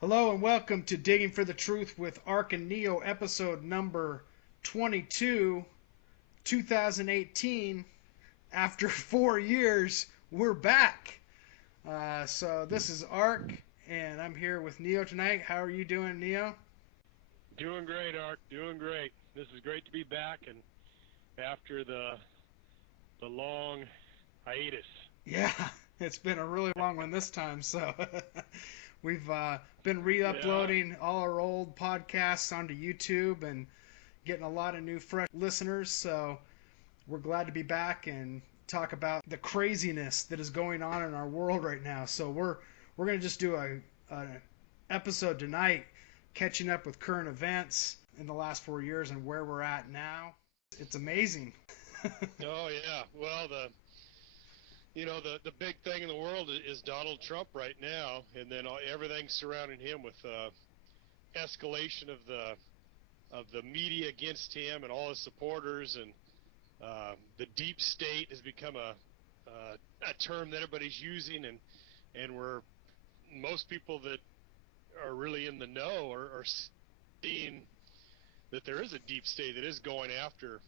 Hello and welcome to Digging for the Truth with Ark and Neo, episode number 22, 2018. After 4 years, we're back. So this is Ark, and I'm here with Neo tonight. How are you doing, Neo? Doing great, Ark. Doing great. This is great to be back, and after the long hiatus. Yeah, it's been a really long one this time, so we've been re-uploading all our old podcasts onto YouTube and getting a lot of new fresh listeners, so we're glad to be back and talk about the craziness that is going on in our world right now. So we're going to just do an episode tonight catching up with current events in the last 4 years and where we're at now. It's amazing. Oh, yeah. Well, the big thing in the world is Donald Trump right now, and then everything surrounding him with escalation of the media against him and all his supporters, and the deep state has become a term that everybody's using, and most people that are really in the know are seeing that there is a deep state that is going after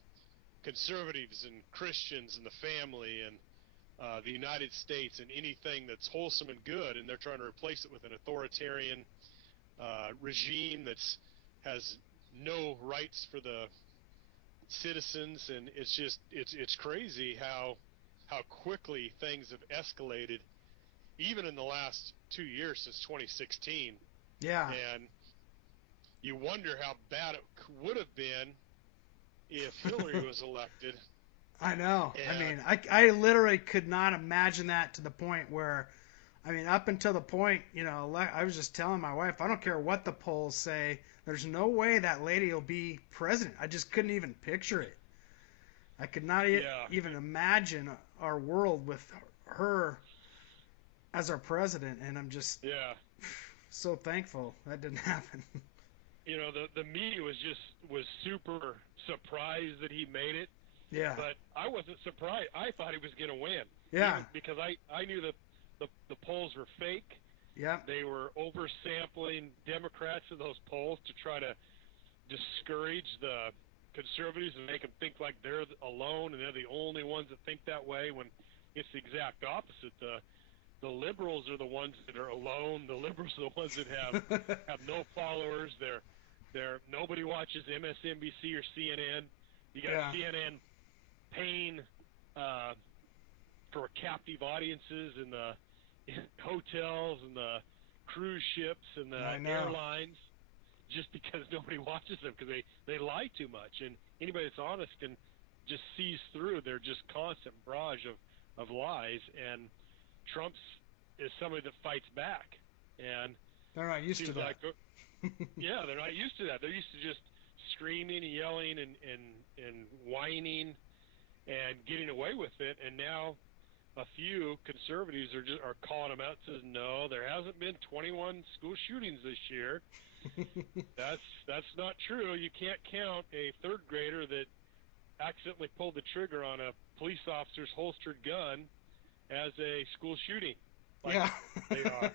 conservatives and Christians and the family and the United States and anything that's wholesome and good, and they're trying to replace it with an authoritarian regime that's has no rights for the citizens, and it's crazy how quickly things have escalated, even in the last 2 years since 2016. Yeah. And you wonder how bad it would have been if Hillary was elected. I know. And, I literally could not imagine that to the point where, up until the point, I was just telling my wife, I don't care what the polls say, there's no way that lady will be president. I just couldn't even picture it. I could not even imagine our world with her as our president, and I'm just so thankful that didn't happen. The media was super surprised that he made it. Yeah. But I wasn't surprised. I thought he was going to win. Yeah. Because I knew that the polls were fake. Yeah. They were oversampling Democrats in those polls to try to discourage the conservatives and make them think like they're alone and they're the only ones that think that way, when it's the exact opposite. The liberals are the ones that are alone. The liberals are the ones that have no followers. They're nobody watches MSNBC or CNN. You got CNN paying for captive audiences in the hotels and the cruise ships and the airlines, just because nobody watches them, because they lie too much, and anybody that's honest can just sees through their just constant barrage of lies. And Trump's is somebody that fights back, and they're not used to that. Yeah, they're not used to that. They're used to just screaming and yelling and whining and getting away with it. And now a few conservatives are calling them out and says, no, there hasn't been 21 school shootings this year. That's not true. You can't count a third grader that accidentally pulled the trigger on a police officer's holstered gun as a school shooting. Like they are.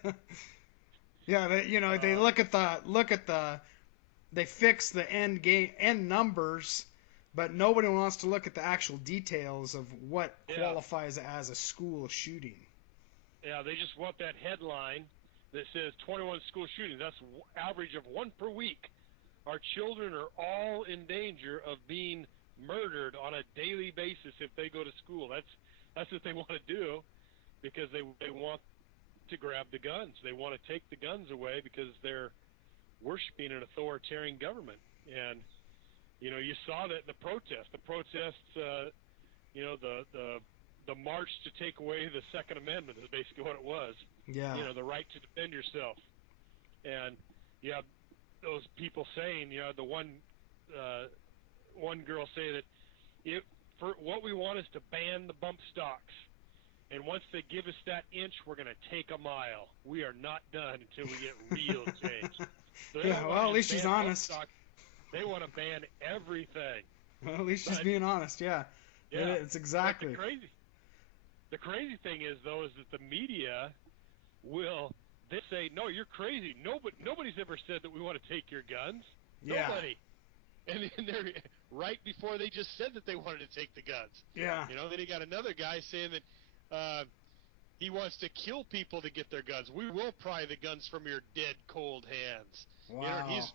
Yeah, they look at the they fix the end numbers, but nobody wants to look at the actual details of what qualifies as a school shooting. Yeah, they just want that headline that says 21 school shootings. That's average of one per week. Our children are all in danger of being murdered on a daily basis if they go to school. That's what they want to do, because they want to grab the guns. They want to take the guns away because they're worshiping an authoritarian government. And you saw that in the protests. The protests, the march to take away the Second Amendment is basically what it was. Yeah. The right to defend yourself. And you have those people saying, the one girl say that for what we want is to ban the bump stocks. And once they give us that inch, we're going to take a mile. We are not done until we get real change. So at least she's honest. They want to ban everything. Well, at least she's being honest, yeah. It's exactly. The crazy thing is, though, is that the media will they say, no, you're crazy. Nobody's ever said that we want to take your guns. Yeah. Nobody. And then they're right before they just said that they wanted to take the guns. Yeah. You know, then you got another guy saying that he wants to kill people to get their guns. We will pry the guns from your dead, cold hands. Wow. You know,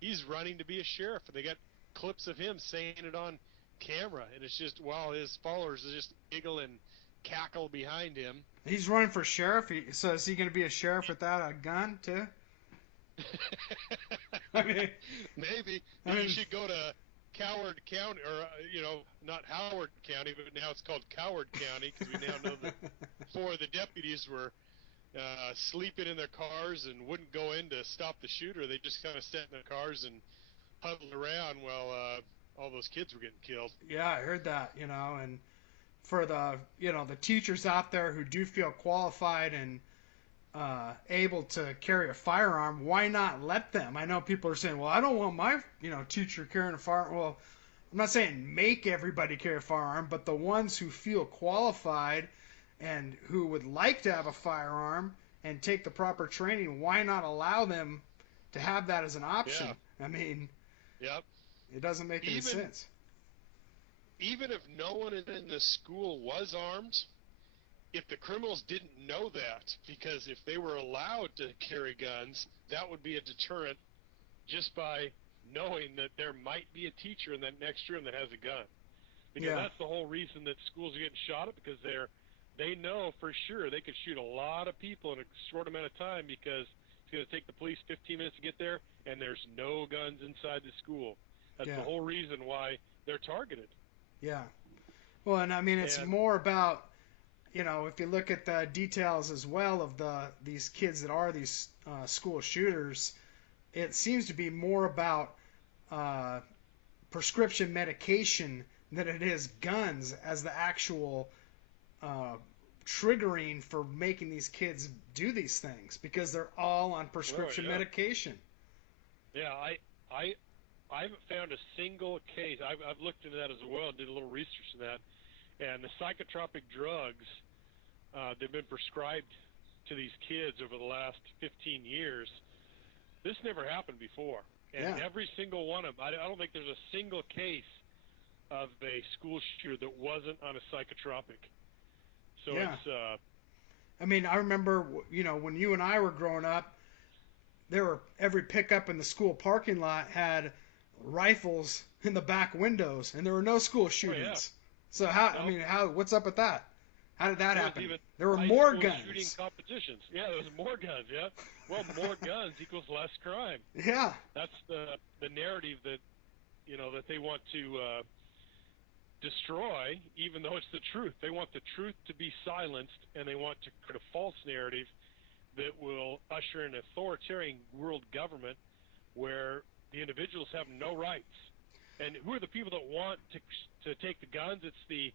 he's running to be a sheriff, and they got clips of him saying it on camera, and it's just, while his followers just giggle and cackle behind him. He's running for sheriff. So is he going to be a sheriff without a gun too? I mean, maybe you should go to Coward County, or not Howard County, but now it's called Coward County, because we now know that 4 of the deputies were sleeping in their cars and wouldn't go in to stop the shooter. They just kind of sat in their cars and huddled around while all those kids were getting killed. Yeah, I heard that. And for the the teachers out there who do feel qualified and able to carry a firearm, why not let them? I know people are saying, well, I don't want my teacher carrying a firearm. Well, I'm not saying make everybody carry a firearm, but the ones who feel qualified and who would like to have a firearm and take the proper training, why not allow them to have that as an option? Yeah. I mean, yep, it doesn't make any sense. Even if no one in the school was armed, if the criminals didn't know that, because if they were allowed to carry guns, that would be a deterrent just by knowing that there might be a teacher in that next room that has a gun. Because that's the whole reason that schools are getting shot at, because they know for sure they could shoot a lot of people in a short amount of time, because it's going to take the police 15 minutes to get there, and there's no guns inside the school. That's the whole reason why they're targeted. Yeah. Well, and I mean, it's more about, if you look at the details as well of these kids that are these school shooters, it seems to be more about prescription medication than it is guns as the actual triggering for making these kids do these things, because they're all on prescription medication. Yeah, I haven't found a single case. I've looked into that as well and did a little research on that. And the psychotropic drugs, they've been prescribed to these kids over the last 15 years. This never happened before. And every single one of them, I don't think there's a single case of a school shooter that wasn't on a psychotropic. So it's... I mean, I remember, when you and I were growing up, every pickup in the school parking lot had rifles in the back windows, and there were no school shootings. So what's up with that? How did that happen? There were more guns. Shooting competitions. Yeah, there was more guns. Yeah. Well, more guns equals less crime. Yeah. That's the narrative that that they want to destroy, even though it's the truth. They want the truth to be silenced, and they want to create a false narrative that will usher in an authoritarian world government where the individuals have no rights. And who are the people that want to take the guns? It's the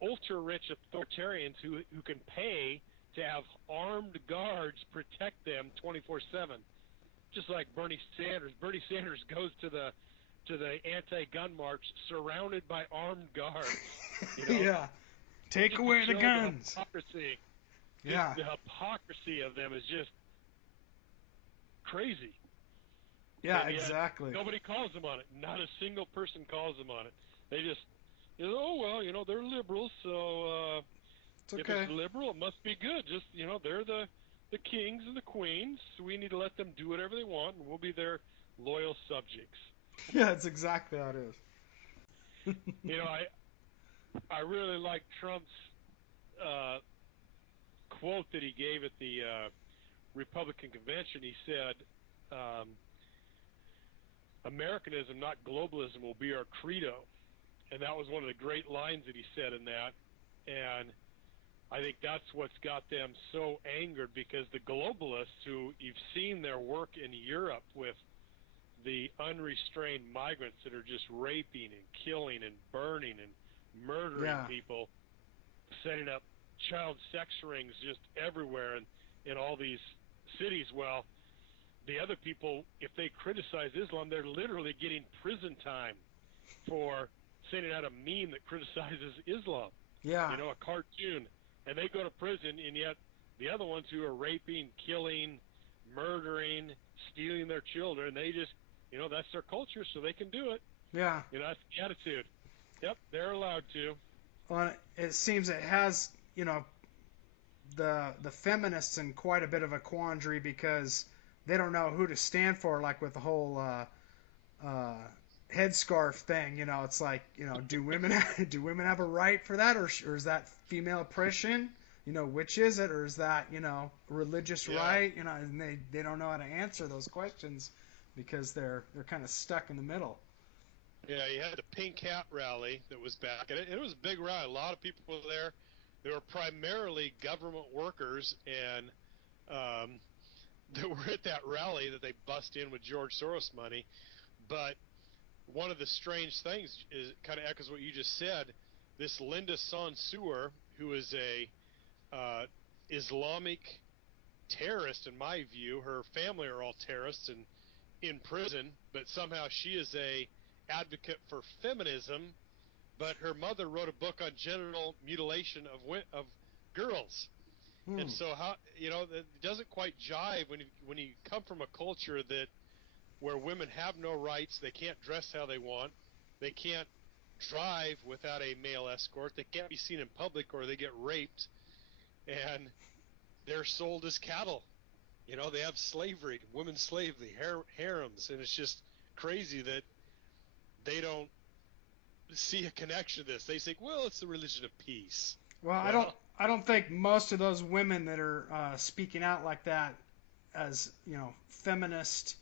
ultra-rich authoritarians who can pay to have armed guards protect them 24/7. Just like Bernie Sanders. Bernie Sanders goes to the anti-gun march surrounded by armed guards. Yeah. Take away the guns. The hypocrisy. Yeah. The hypocrisy of them is just crazy. Yeah, exactly. Nobody calls them on it. Not a single person calls them on it. They just, they're liberals, so it's okay. If it's liberal, it must be good. Just, they're the kings and the queens, so we need to let them do whatever they want, and we'll be their loyal subjects. Yeah, that's exactly how it is. I really like Trump's quote that he gave at the Republican convention. He said, Americanism, not globalism, will be our credo. And that was one of the great lines that he said in that. And I think that's what's got them so angered, because the globalists, who you've seen their work in Europe with the unrestrained migrants that are just raping and killing and burning and murdering people, setting up child sex rings just everywhere in all these cities. Well, the other people, if they criticize Islam, they're literally getting prison time for sending out a meme that criticizes Islam. Yeah. A cartoon. And they go to prison, and yet the other ones who are raping, killing, murdering, stealing their children, they just, that's their culture, so they can do it. Yeah. That's the attitude. Yep, they're allowed to. Well, it seems it has, the feminists in quite a bit of a quandary because they don't know who to stand for, like with the whole headscarf thing. It's like, do women have a right for that, or is that female oppression? Which is it, or is that religious right? And they don't know how to answer those questions because they're kind of stuck in the middle. Yeah, you had the Pink Hat rally that was back, and it was a big rally. A lot of people were there. They were primarily government workers, and they were at that rally that they bust in with George Soros money. But one of the strange things is kind of echoes what you just said. This Linda Sonsuer, who is a Islamic terrorist, in my view, her family are all terrorists and in prison, but somehow she is a advocate for feminism. But her mother wrote a book on genital mutilation of girls. And so how it doesn't quite jive when you come from a culture where women have no rights, they can't dress how they want, they can't drive without a male escort, they can't be seen in public or they get raped, and they're sold as cattle. They have slavery, women's slavery, harems, and it's just crazy that they don't see a connection to this. They think, well, it's the religion of peace. Well, I don't think most of those women that are speaking out like that as feminist,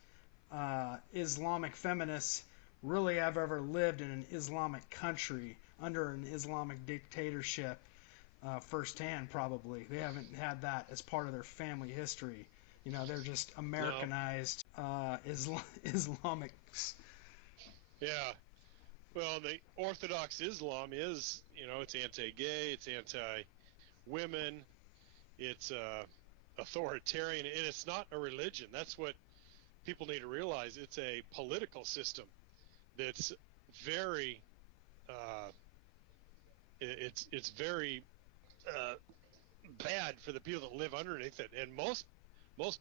Islamic feminists, really have ever lived in an Islamic country under an Islamic dictatorship firsthand. Probably they haven't had that as part of their family history. They're just Americanized Islamics. Yeah. Well, the Orthodox Islam is, it's anti-gay, it's anti-women, it's authoritarian, and it's not a religion. That's what people need to realize. It's a political system that's very, it's very bad for the people that live underneath it. And most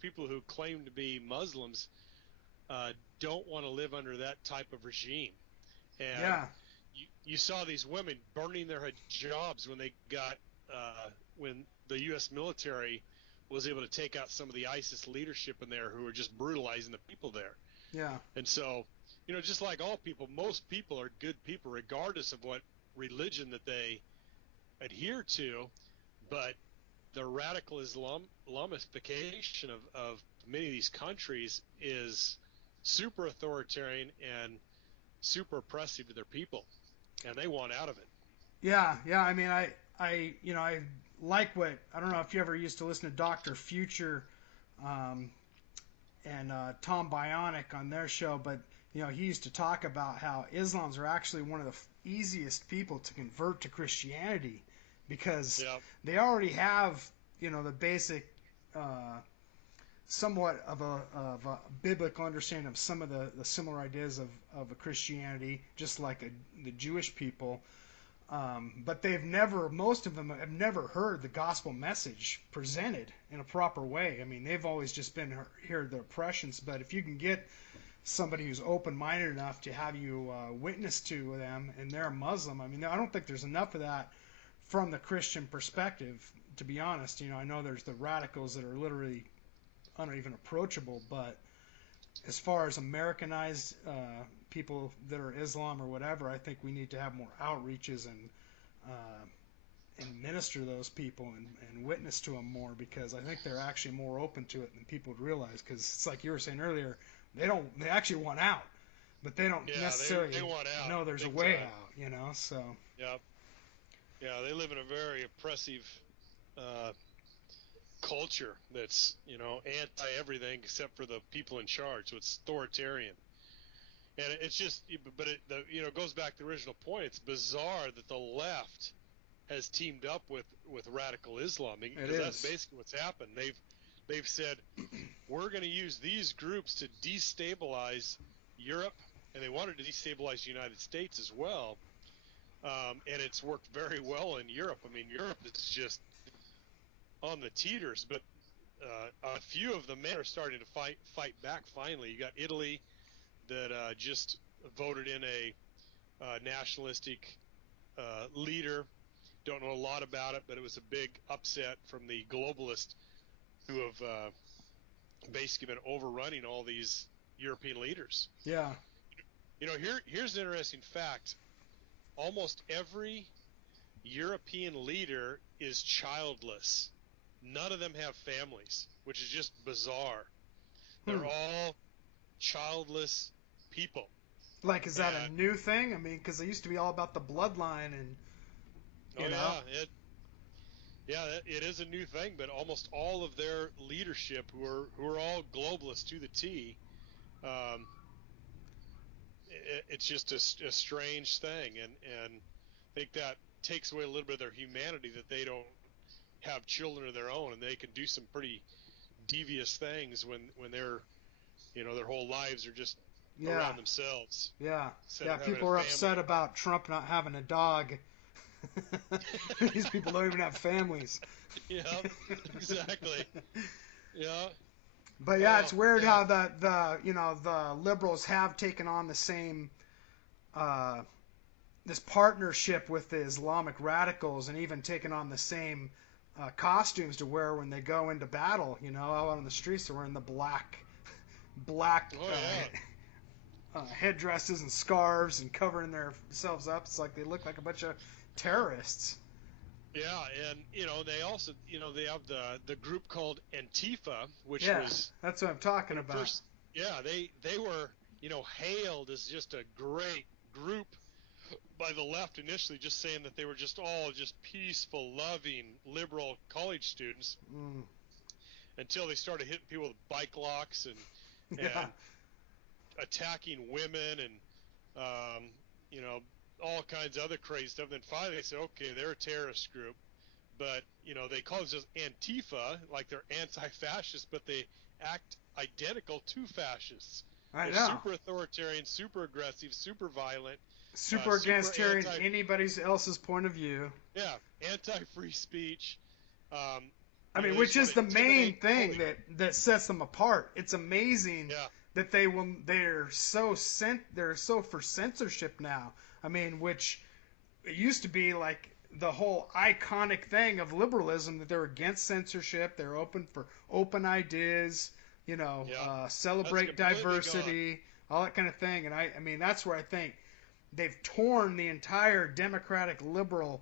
people who claim to be Muslims don't want to live under that type of regime. And yeah. You saw these women burning their hijabs when they got when the U.S. military was able to take out some of the ISIS leadership in there who were just brutalizing the people there. Yeah. And so, just like all people, most people are good people regardless of what religion that they adhere to. But the radical Islamification of many of these countries is super authoritarian and super oppressive to their people, and they want out of it. Yeah. I mean, I like what, I don't know if you ever used to listen to Dr. Future and Tom Bionic on their show, but he used to talk about how Islams are actually one of the easiest people to convert to Christianity because they already have the basic somewhat of a biblical understanding of some of the similar ideas of a Christianity, just like the Jewish people. But most of them have never heard the gospel message presented in a proper way. I mean, they've always just heard the oppressions. But if you can get somebody who's open-minded enough to have you witness to them, and they're a Muslim, I mean, I don't think there's enough of that from the Christian perspective, to be honest. I know there's the radicals that are literally uneven approachable, but as far as Americanized people that are Islam or whatever, I think we need to have more outreaches and minister to those people and witness to them more, because I think they're actually more open to it than people would realize. Because it's like you were saying earlier, they actually want out, but they don't necessarily they want out, know there's a way out. So they live in a very oppressive culture that's anti everything except for the people in charge. So it's authoritarian, and it's just, but it goes back to the original point. It's bizarre that the left has teamed up with radical Islam, because that's basically what's happened. They've said, we're going to use these groups to destabilize Europe, and they wanted to destabilize the United States as well. And it's worked very well in Europe. I mean, Europe is just on the teeters, but a few of the men are starting to fight back. Finally, you got Italy that just voted in a nationalistic leader. Don't know a lot about it, but it was a big upset from the globalists who have basically been overrunning all these European leaders. Yeah. You know, here's an interesting fact. Almost every European leader is childless. None of them have families, which is just bizarre. They're all childless people. Like, is that a new thing? I mean, because it used to be all about the bloodline and, you know. It is a new thing, but almost all of their leadership, who are all globalists to the T, it's just a strange thing, and I think that takes away a little bit of their humanity, that they don't have children of their own, and they can do some pretty devious things when they're, their whole lives are just around themselves. Yeah. People are upset about Trump not having a dog. These people don't even have families. Yeah, exactly. Yeah. But it's weird how the liberals have taken on the same this partnership with the Islamic radicals, and even taken on the same costumes to wear when they go into battle. Out on the streets, they're wearing the black headdresses and scarves and covering themselves up. It's like they look like a bunch of terrorists. Yeah, and they also they have the group called Antifa, which was, that's what I'm talking about. First, they were hailed as just a great group by the left initially, just saying that they were just all just peaceful, loving, liberal college students, until they started hitting people with bike locks and attacking women and all kinds of other crazy stuff. Then finally they said, okay, they're a terrorist group, but they call themselves Antifa, like they're anti-fascist, but they act identical to fascists. They're super authoritarian, super aggressive, super violent, super against hearing anybody else's point of view. Yeah, anti-free speech. Which is the main thing that sets them apart. It's amazing that they're so for censorship now. Which it used to be like the whole iconic thing of liberalism, that they're against censorship, they're open for open ideas, celebrate diversity, all that kind of thing. And I mean, that's where I think they've torn the entire democratic liberal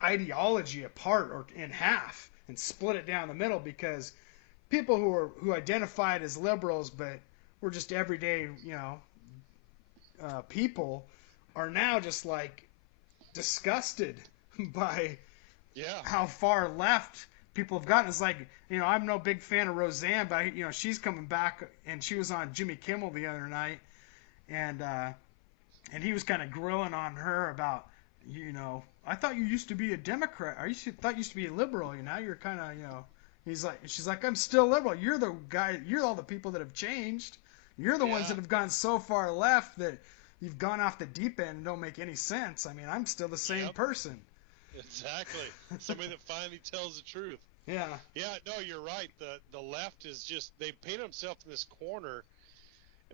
ideology apart or in half and split it down the middle, because people who identified as liberals but were just everyday, people are now just like disgusted by how far left people have gotten. It's like, I'm no big fan of Roseanne, but she's coming back, and she was on Jimmy Kimmel the other night, and he was kind of grilling on her about, I thought you used to be a Democrat, or thought you used to be a liberal, you're kind of, she's like, I'm still liberal. You're the guy, you're all the people that have changed. You're the ones that have gone so far left that you've gone off the deep end and don't make any sense. I mean, I'm still the same person. Exactly. Somebody that finally tells the truth. Yeah. Yeah, no, you're right. The left is just, they paint themselves in this corner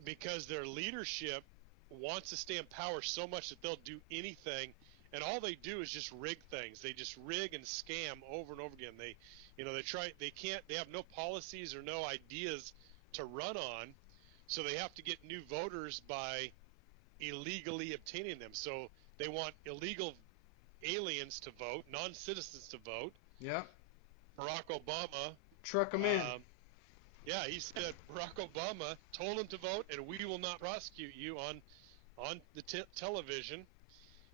because their leadership wants to stay in power so much that they'll do anything, and all they do is just rig things. They just rig and scam over and over again. They have no policies or no ideas to run on, so they have to get new voters by illegally obtaining them. So they want illegal aliens to vote, non-citizens to vote. Yeah. Barack Obama. Truck them in. He said Barack Obama told him to vote, and we will not prosecute you on the television.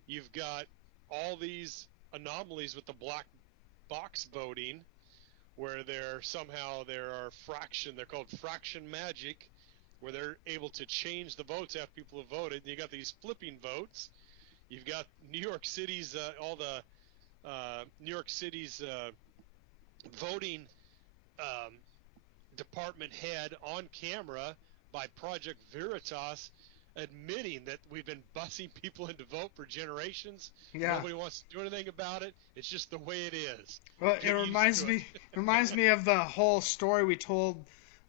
You've got all these anomalies with the black box voting, where they're called fraction magic, where they're able to change the votes after people have voted. And you got these flipping votes. You've got New York City's voting department head on camera by Project Veritas admitting that we've been busing people in to vote for generations. Yeah. Nobody wants to do anything about it. It's just the way it is. Well, Get used to it. it reminds me of the whole story we told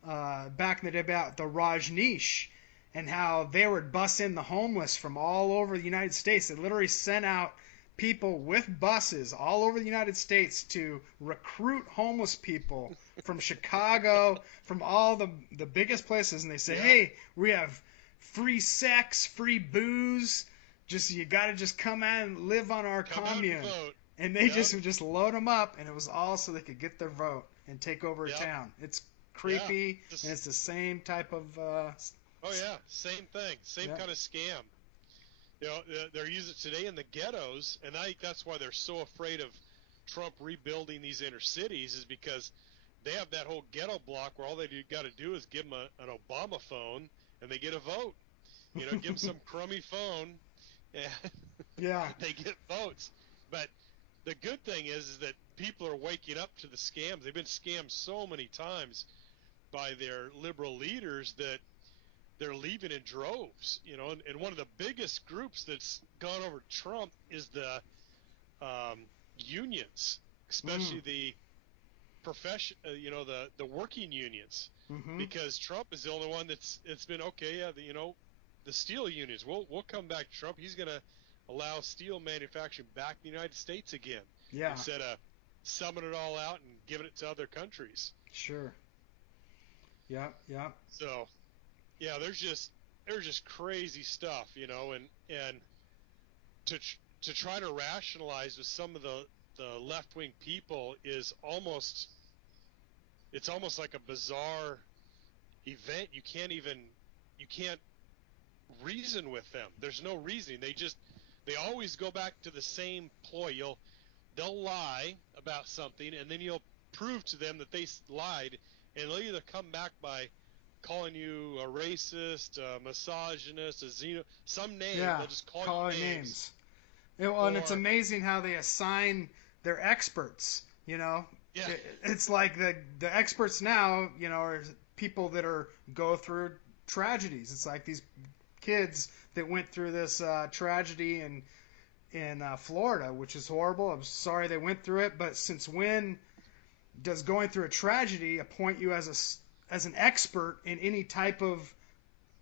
back in the day about the Rajneesh and how they would bus in the homeless from all over the United States. They literally sent out people with buses all over the United States to recruit homeless people from Chicago, from all the biggest places, and they say, Yeah. hey, we have free sex, free booze. You got to just come out and live on our Come out and commune. vote. And they Yep. just would just load them up, and it was all so they could get their vote and take over a Yep. town. It's creepy, Just- and it's the same type of. Oh yeah, same thing, same Yeah. kind of scam. You know, they're using it today in the ghettos, and I think that's why they're so afraid of Trump rebuilding these inner cities, is because they have that whole ghetto block where all they got to do is give them an Obama phone, and they get a vote. You know, give them some crummy phone, and Yeah. they get votes. But the good thing is that people are waking up to the scams. They've been scammed so many times by their liberal leaders that they're leaving in droves, you know, and one of the biggest groups that's gone over Trump is the unions, especially the the working unions, Mm-hmm. because Trump is the only one it's been okay. Yeah, the steel unions. We'll come back to Trump. He's going to allow steel manufacturing back in the United States again, Yeah. instead of summing it all out and giving it to other countries. Sure. Yeah. Yeah. So, yeah, there's just crazy stuff, you know, and to try to rationalize with some of the left wing people is almost like a bizarre event. You can't reason with them. There's no reasoning. They always go back to the same ploy. They'll lie about something, and then you'll prove to them that they lied, and they'll either come back by calling you a racist, a misogynist, a some name. Yeah. They'll just call you names. And it's Or- amazing how they assign their experts. You know. Yeah. It's like the experts now, you know, are people that go through tragedies. It's like these kids that went through this tragedy in Florida, which is horrible. I'm sorry they went through it, but since when does going through a tragedy appoint you as an expert in any type of,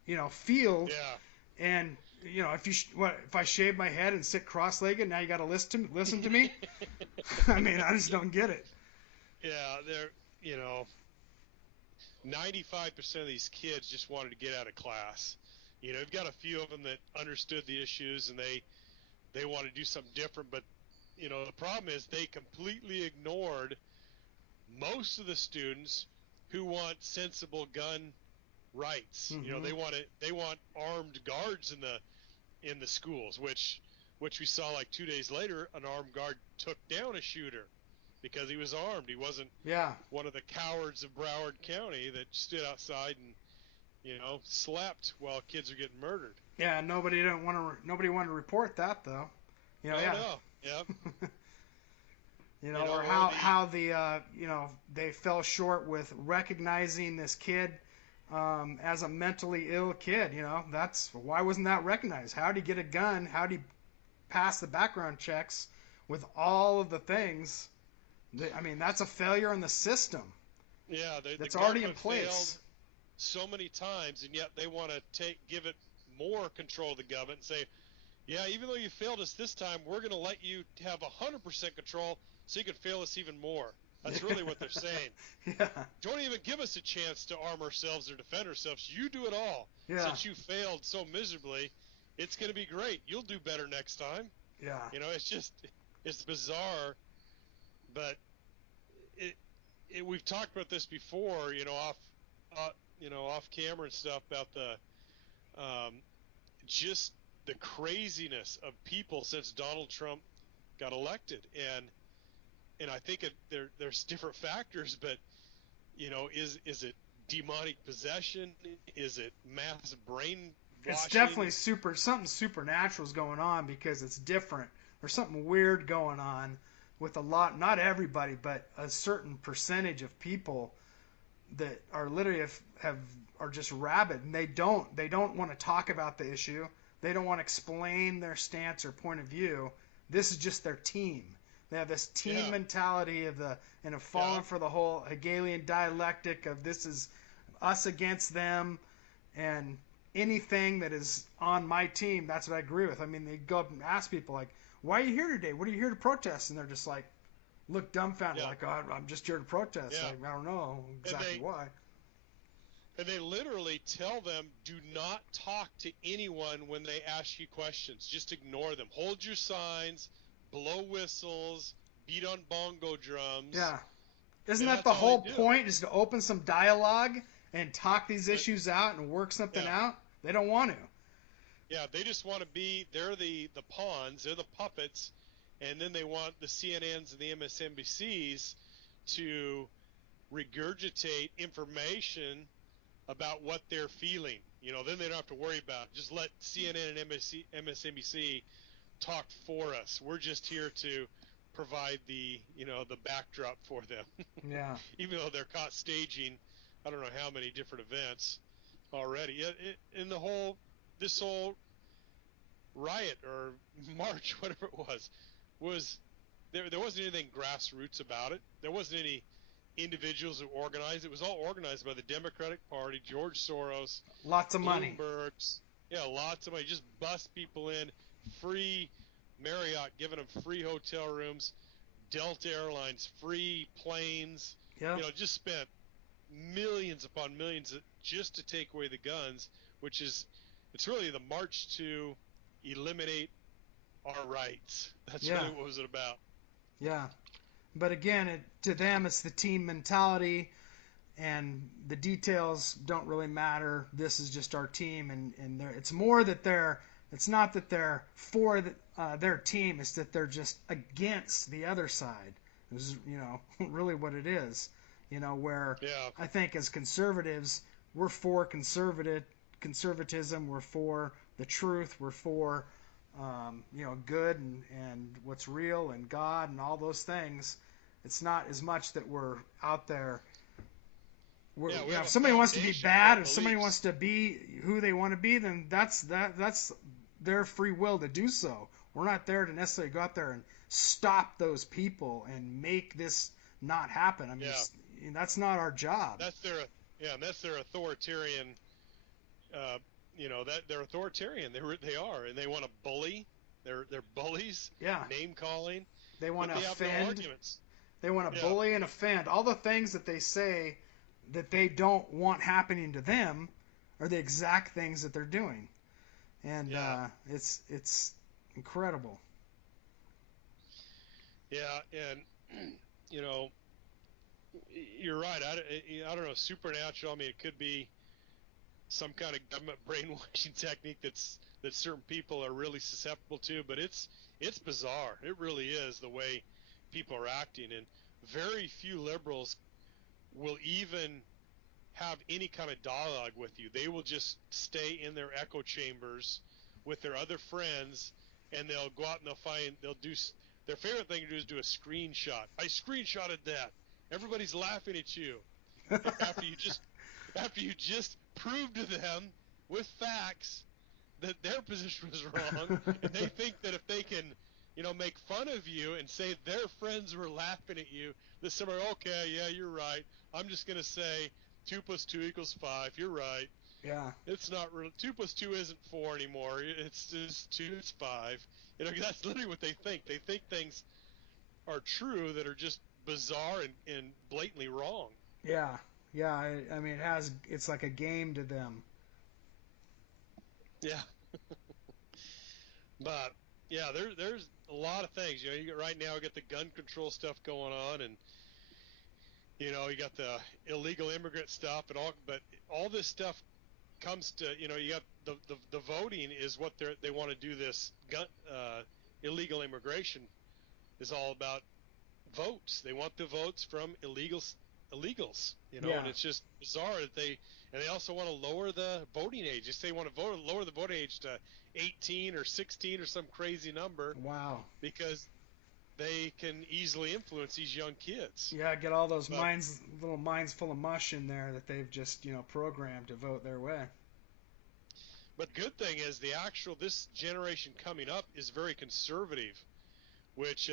you know, field? Yeah. And you know, if I shave my head and sit cross-legged, now you got to listen to me? I mean, I just don't get it. Yeah, they're, you know, 95% of these kids just wanted to get out of class. You know, you've got a few of them that understood the issues and they want to do something different, but you know, the problem is they completely ignored most of the students who want sensible gun rights. Mm-hmm. You know, they want armed guards in the schools, which we saw like 2 days later, an armed guard took down a shooter because he was armed. He wasn't one of the cowards of Broward County that stood outside and, you know, slept while kids are getting murdered. Yeah, nobody wanted to report that though. You know, No. Yep. You know, or how the you know, they fell short with recognizing this kid as a mentally ill kid. You know, why wasn't that recognized? How'd he get a gun? How'd he pass the background checks with all of the things? I mean, that's a failure in the system. Yeah, that's the already in government place. failed so many times, and yet they want to give it more control of the government and say, yeah, even though you failed us this time, we're going to let you have 100% control so you can fail us even more. That's really what they're saying. Yeah. Don't even give us a chance to arm ourselves or defend ourselves. You do it all. Yeah. Since you failed so miserably, it's going to be great. You'll do better next time. Yeah. You know, it's bizarre, but we've talked about this before, you know, off camera and stuff about just the craziness of people since Donald Trump got elected, and I think there's different factors, but you know, is it demonic possession? Is it mass brainwashing? It's definitely something supernatural's going on because it's different. There's something weird going on with not everybody, but a certain percentage of people that are literally are just rabid, and they don't want to talk about the issue. They don't want to explain their stance or point of view. This is just their team. They have this team mentality and have fallen for the whole Hegelian dialectic of this is us against them, and anything that is on my team, that's what I agree with. I mean, they go up and ask people like, "Why are you here today? What are you here to protest?" And they're just like, look dumbfounded, like, "Oh, I'm just here to protest." Like, I don't know exactly why. And they literally tell them, do not talk to anyone when they ask you questions. Just ignore them. Hold your signs, blow whistles, beat on bongo drums. Yeah. Isn't that the whole point, is to open some dialogue and talk these issues out and work something out? They don't want to. Yeah, they just want to be, they're the pawns, they're the puppets, and then they want the CNNs and the MSNBCs to regurgitate information about what they're feeling. You know, then they don't have to worry about it. Just let CNN and MSNBC talk for us. We're just here to provide the backdrop for them. Yeah. Even though they're caught staging, I don't know how many different events already. In this whole riot or march, whatever it was there wasn't anything grassroots about it. There wasn't any individuals who organized. It was all organized by the Democratic Party, George Soros, lots of money. Bloomberg's, lots of money. Just bust people in, free Marriott giving them free hotel rooms, Delta Airlines free planes. Yeah. Just spent millions upon millions just to take away the guns, it's really the march to eliminate our rights. That's really what was it about. Yeah. But again, to them, it's the team mentality, and the details don't really matter. This is just our team, and it's more that it's not that they're for their team, it's that they're just against the other side. This is, really what it is. Where I think as conservatives, we're for conservatism, we're for the truth, we're for good and what's real and God and all those things. It's not as much that we're out there. If somebody wants to be bad, if somebody wants to be who they want to be, then that's their free will to do so. We're not there to necessarily go out there and stop those people and make this not happen. I mean, that's not our job. That's their authoritarian. They're authoritarian. They are, and they want to bully. They're bullies. Yeah. Name calling. They want to offend. Have no arguments. They want to bully and offend. All the things that they say that they don't want happening to them are the exact things that they're doing, and it's incredible. Yeah, and you're right. I don't know, supernatural. I mean, it could be some kind of government brainwashing technique that certain people are really susceptible to, but it's bizarre. It really is the way people are acting, and very few liberals will even have any kind of dialogue with you. They will just stay in their echo chambers with their other friends, and they'll go out and they'll do their favorite thing to do is do a screenshot. I screenshotted that. Everybody's laughing at you after you just proved to them with facts that their position was wrong, and they think that if they can, make fun of you and say their friends were laughing at you, that somebody, okay, yeah, you're right. I'm just gonna say 2 + 2 = 5. You're right. Yeah. It's not real. 2 + 2 isn't 4 anymore. It's just 2. It's 5. That's literally what they think. They think things are true that are just bizarre and blatantly wrong. Yeah. Yeah. I mean, it's like a game to them. Yeah. But yeah, there's a lot of things. Right now we got the gun control stuff going on, and you got the illegal immigrant stuff and all. But all this stuff comes to you got the voting is what they want to do. This gun illegal immigration is all about votes. They want the votes from illegals. And it's just bizarre that they also want to lower the voting age. They want to lower the voting age to 18 or 16 or some crazy number. Wow. Because they can easily influence these young kids. Yeah, get all those But, little minds full of mush in there that they've just, programmed to vote their way. but good thing is this generation coming up is very conservative, which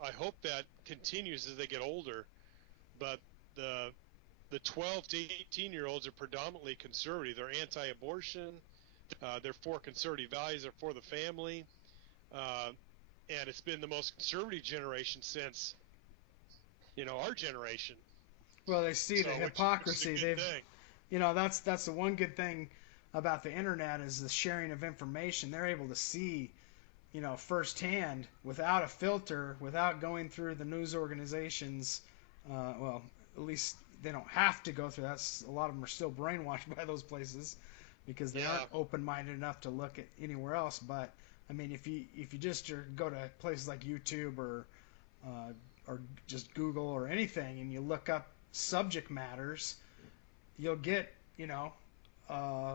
I hope that continues as they get older. But the 12 to 18-year-olds are predominantly conservative. They're anti-abortion. They're for conservative values. They're for the family. And it's been the most conservative generation since, our generation. Well, they see the hypocrisy. Which is a good thing. That's the one good thing about the internet is the sharing of information. They're able to see, firsthand, without a filter, without going through the news organizations. Well, at least they don't have to go through that. A lot of them are still brainwashed by those places because they aren't open-minded enough to look at anywhere else. But I mean, if you just go to places like YouTube or just Google or anything, and you look up subject matters, you'll get a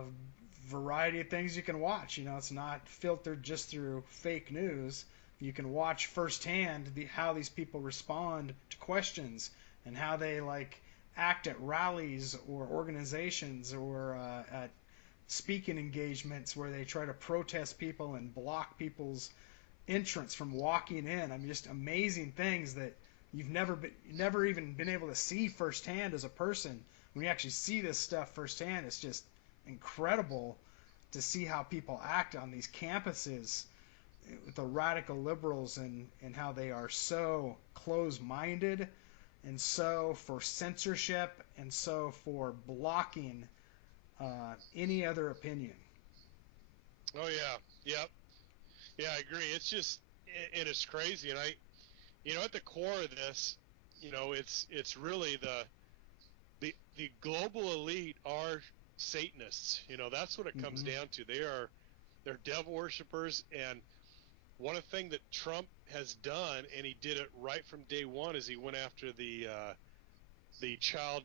variety of things you can watch. It's not filtered just through fake news. You can watch firsthand how these people respond to questions and how they act at rallies or organizations or at speaking engagements where they try to protest people and block people's entrance from walking in. I mean, just amazing things that you've never even been able to see firsthand as a person. When you actually see this stuff firsthand, it's just incredible to see how people act on these campuses with the radical liberals and how they are so close-minded and so for censorship and so for blocking any other opinion. Oh yeah, yep, yeah, I agree. It's just, and it's crazy. And at the core of this, it's really the global elite are Satanists. That's what it comes down to. They're devil worshippers. And one of the things that Trump has done, and he did it right from day one, is he went after the child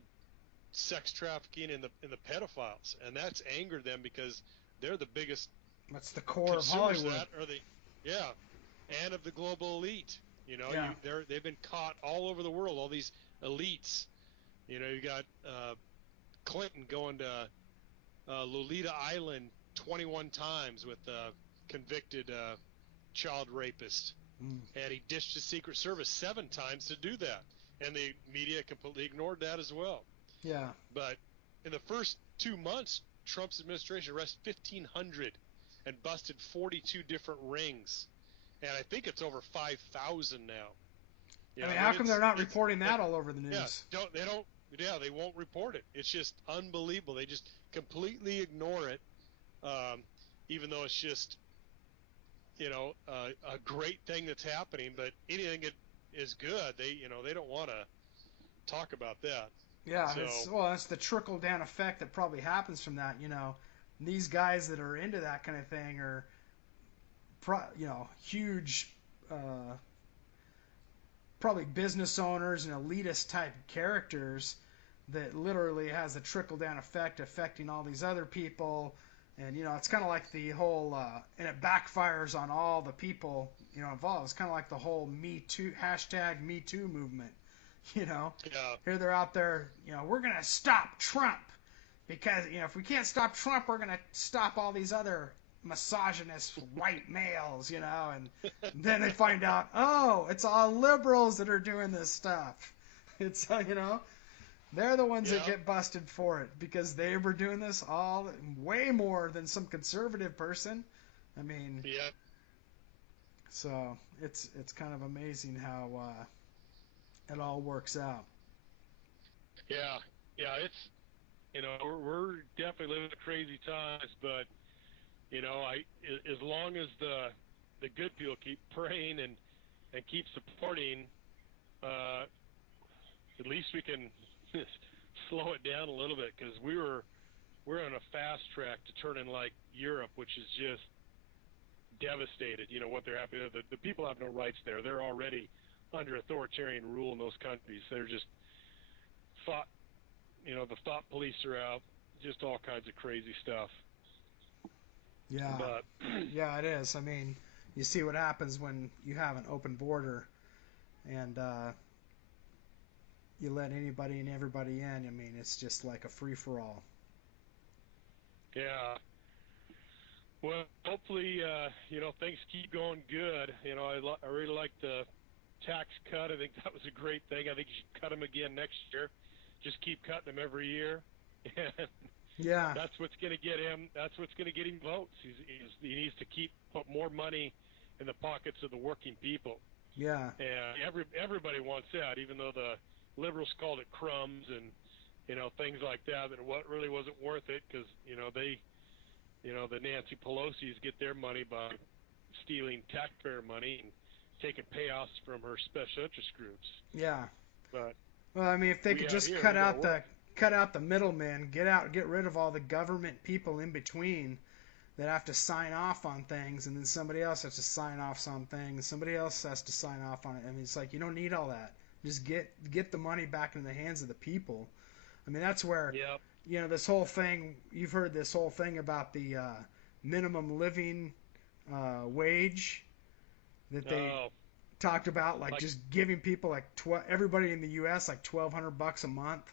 sex trafficking and the pedophiles, and that's angered them because they're the biggest. That's the core of Hollywood. And of the global elite. They've been caught all over the world. All these elites. You got Clinton going to Lolita Island 21 times with a convicted child rapist, and he ditched the Secret Service 7 times to do that, and the media completely ignored that as well. Yeah. But in the first 2 months, Trump's administration arrested 1,500 and busted 42 different rings, and I think it's over 5,000 now. How come they're not reporting that all over the news? They won't report it. It's just unbelievable. They just completely ignore it, even though it's just, a great thing that's happening. But anything that is good, they don't want to talk about that. Yeah, it's the trickle down effect that probably happens from that. These guys that are into that kind of thing are, huge, probably business owners and elitist type characters that literally has a trickle down effect affecting all these other people. And, it's kind of like the whole, and it backfires on all the people, involved. It's kind of like the whole #Me Too movement. Here they're out there, we're going to stop Trump because, if we can't stop Trump, we're going to stop all these other misogynist white males, and then they find out, oh, it's all liberals that are doing this stuff. It's, they're the ones that get busted for it because they were doing this all way more than some conservative person. I mean, so it's kind of amazing how it all works out. Yeah, it's we're definitely living crazy times, but as long as the good people keep praying and keep supporting, at least we can slow it down a little bit, because we're on a fast track to turning like Europe, which is just devastated. What they're happening. The people have no rights there. They're already under authoritarian rule in those countries. They're just thought, the thought police are out, just all kinds of crazy stuff. Yeah. But yeah, it is. I mean, you see what happens when you have an open border. and you let anybody and everybody in. I mean, it's just like a free for all. Yeah. Well, hopefully, things keep going good. I really like the tax cut. I think that was a great thing. I think you should cut them again next year. Just keep cutting them every year. And Yeah. that's what's going to get him. That's what's going to get him votes. He needs to put more money in the pockets of the working people. Yeah. And everybody wants that, even though the liberals called it crumbs and things like that. That what really wasn't worth it because the Nancy Pelosi's get their money by stealing taxpayer money and taking payoffs from her special interest groups. Yeah. But well, I mean, if they could just cut out the middlemen, get rid of all the government people in between that have to sign off on things, and then somebody else has to sign off on things, somebody else has to sign off on it. I mean, it's like you don't need all that. Just get the money back into the hands of the people. I mean, that's where this whole thing. You've heard this whole thing about the minimum living wage that they talked about, like just giving people like everybody in the U.S. like $1,200 a month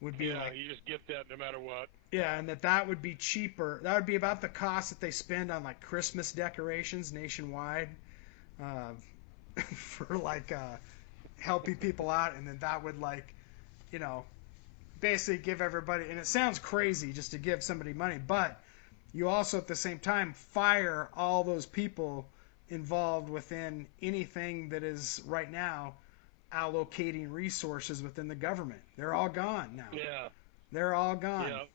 would be like you just get that no matter what. Yeah, and that would be cheaper. That would be about the cost that they spend on like Christmas decorations nationwide for like helping people out, and then that would like basically give everybody. And it sounds crazy just to give somebody money, but you also at the same time fire all those people involved within anything that is right now allocating resources within the government. They're all gone now. Yeah. They're all gone. Yeah.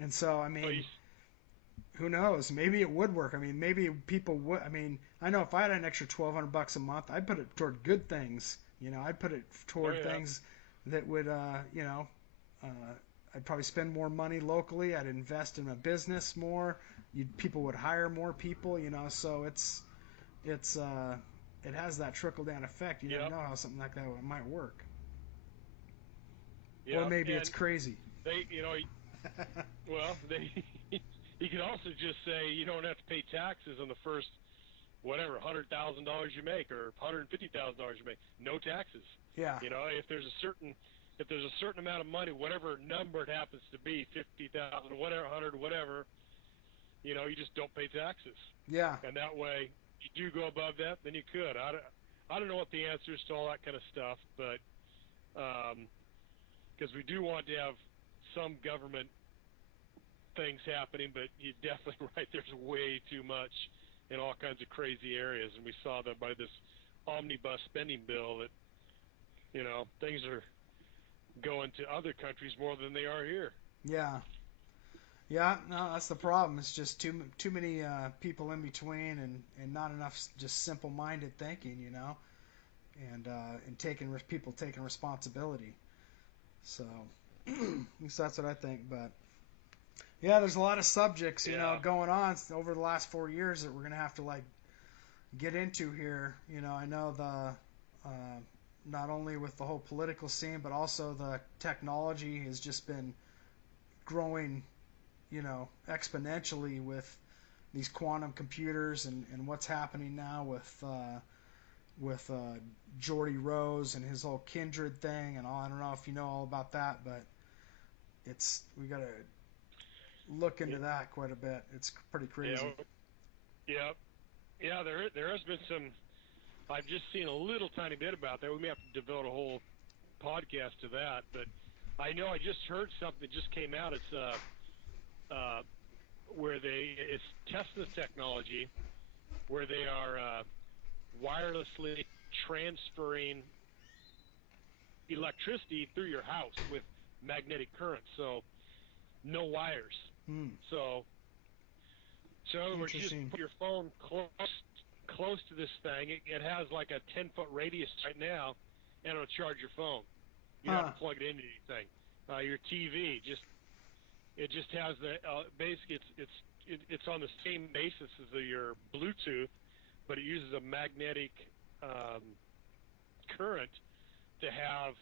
And so, I mean, who knows? Maybe it would work. I mean, maybe people would. I mean, I know if I had an extra $1,200 a month, I'd put it toward good things. I'd put it toward things that would, I'd probably spend more money locally. I'd invest in a business more. People would hire more people. So it has that trickle down effect. You never know how something like that might work. Or maybe it's crazy. You could also just say you don't have to pay taxes on the first $100,000 you make or $150,000 you make. No taxes. Yeah. If there's a certain amount of money, whatever number it happens to be, 50,000, whatever, 100, whatever, you just don't pay taxes. Yeah. And that way, you do go above that, then you could. I don't know what the answer is to all that kind of stuff, but because we do want to have some government things happening, but you're definitely right. There's way too much in all kinds of crazy areas, and we saw that by this omnibus spending bill that things are going to other countries more than they are here. Yeah. Yeah, no, that's the problem. It's just too many people in between, and not enough just simple-minded thinking, and people taking responsibility. So, at least that's what I think. But yeah, there's a lot of subjects, going on over the last 4 years that we're gonna have to like get into here. I know not only with the whole political scene, but also the technology has just been growing, exponentially with these quantum computers and what's happening now with Geordie Rose and his whole Kindred thing and all. I don't know if you know all about that, but we got to look into that quite a bit. It's pretty crazy. Yeah. There has been some. I've just seen a little tiny bit about that. We may have to devote a whole podcast to that, but I know I just heard something that just came out. It's it's Tesla's technology, where they are wirelessly transferring electricity through your house with magnetic current, so no wires. So in other words, you just put your phone close to this thing. It has like a 10-foot radius right now, and it'll charge your phone. You don't have to plug it into anything. Your TV it just has the basically it's on the same basis as your Bluetooth, but it uses a magnetic current to have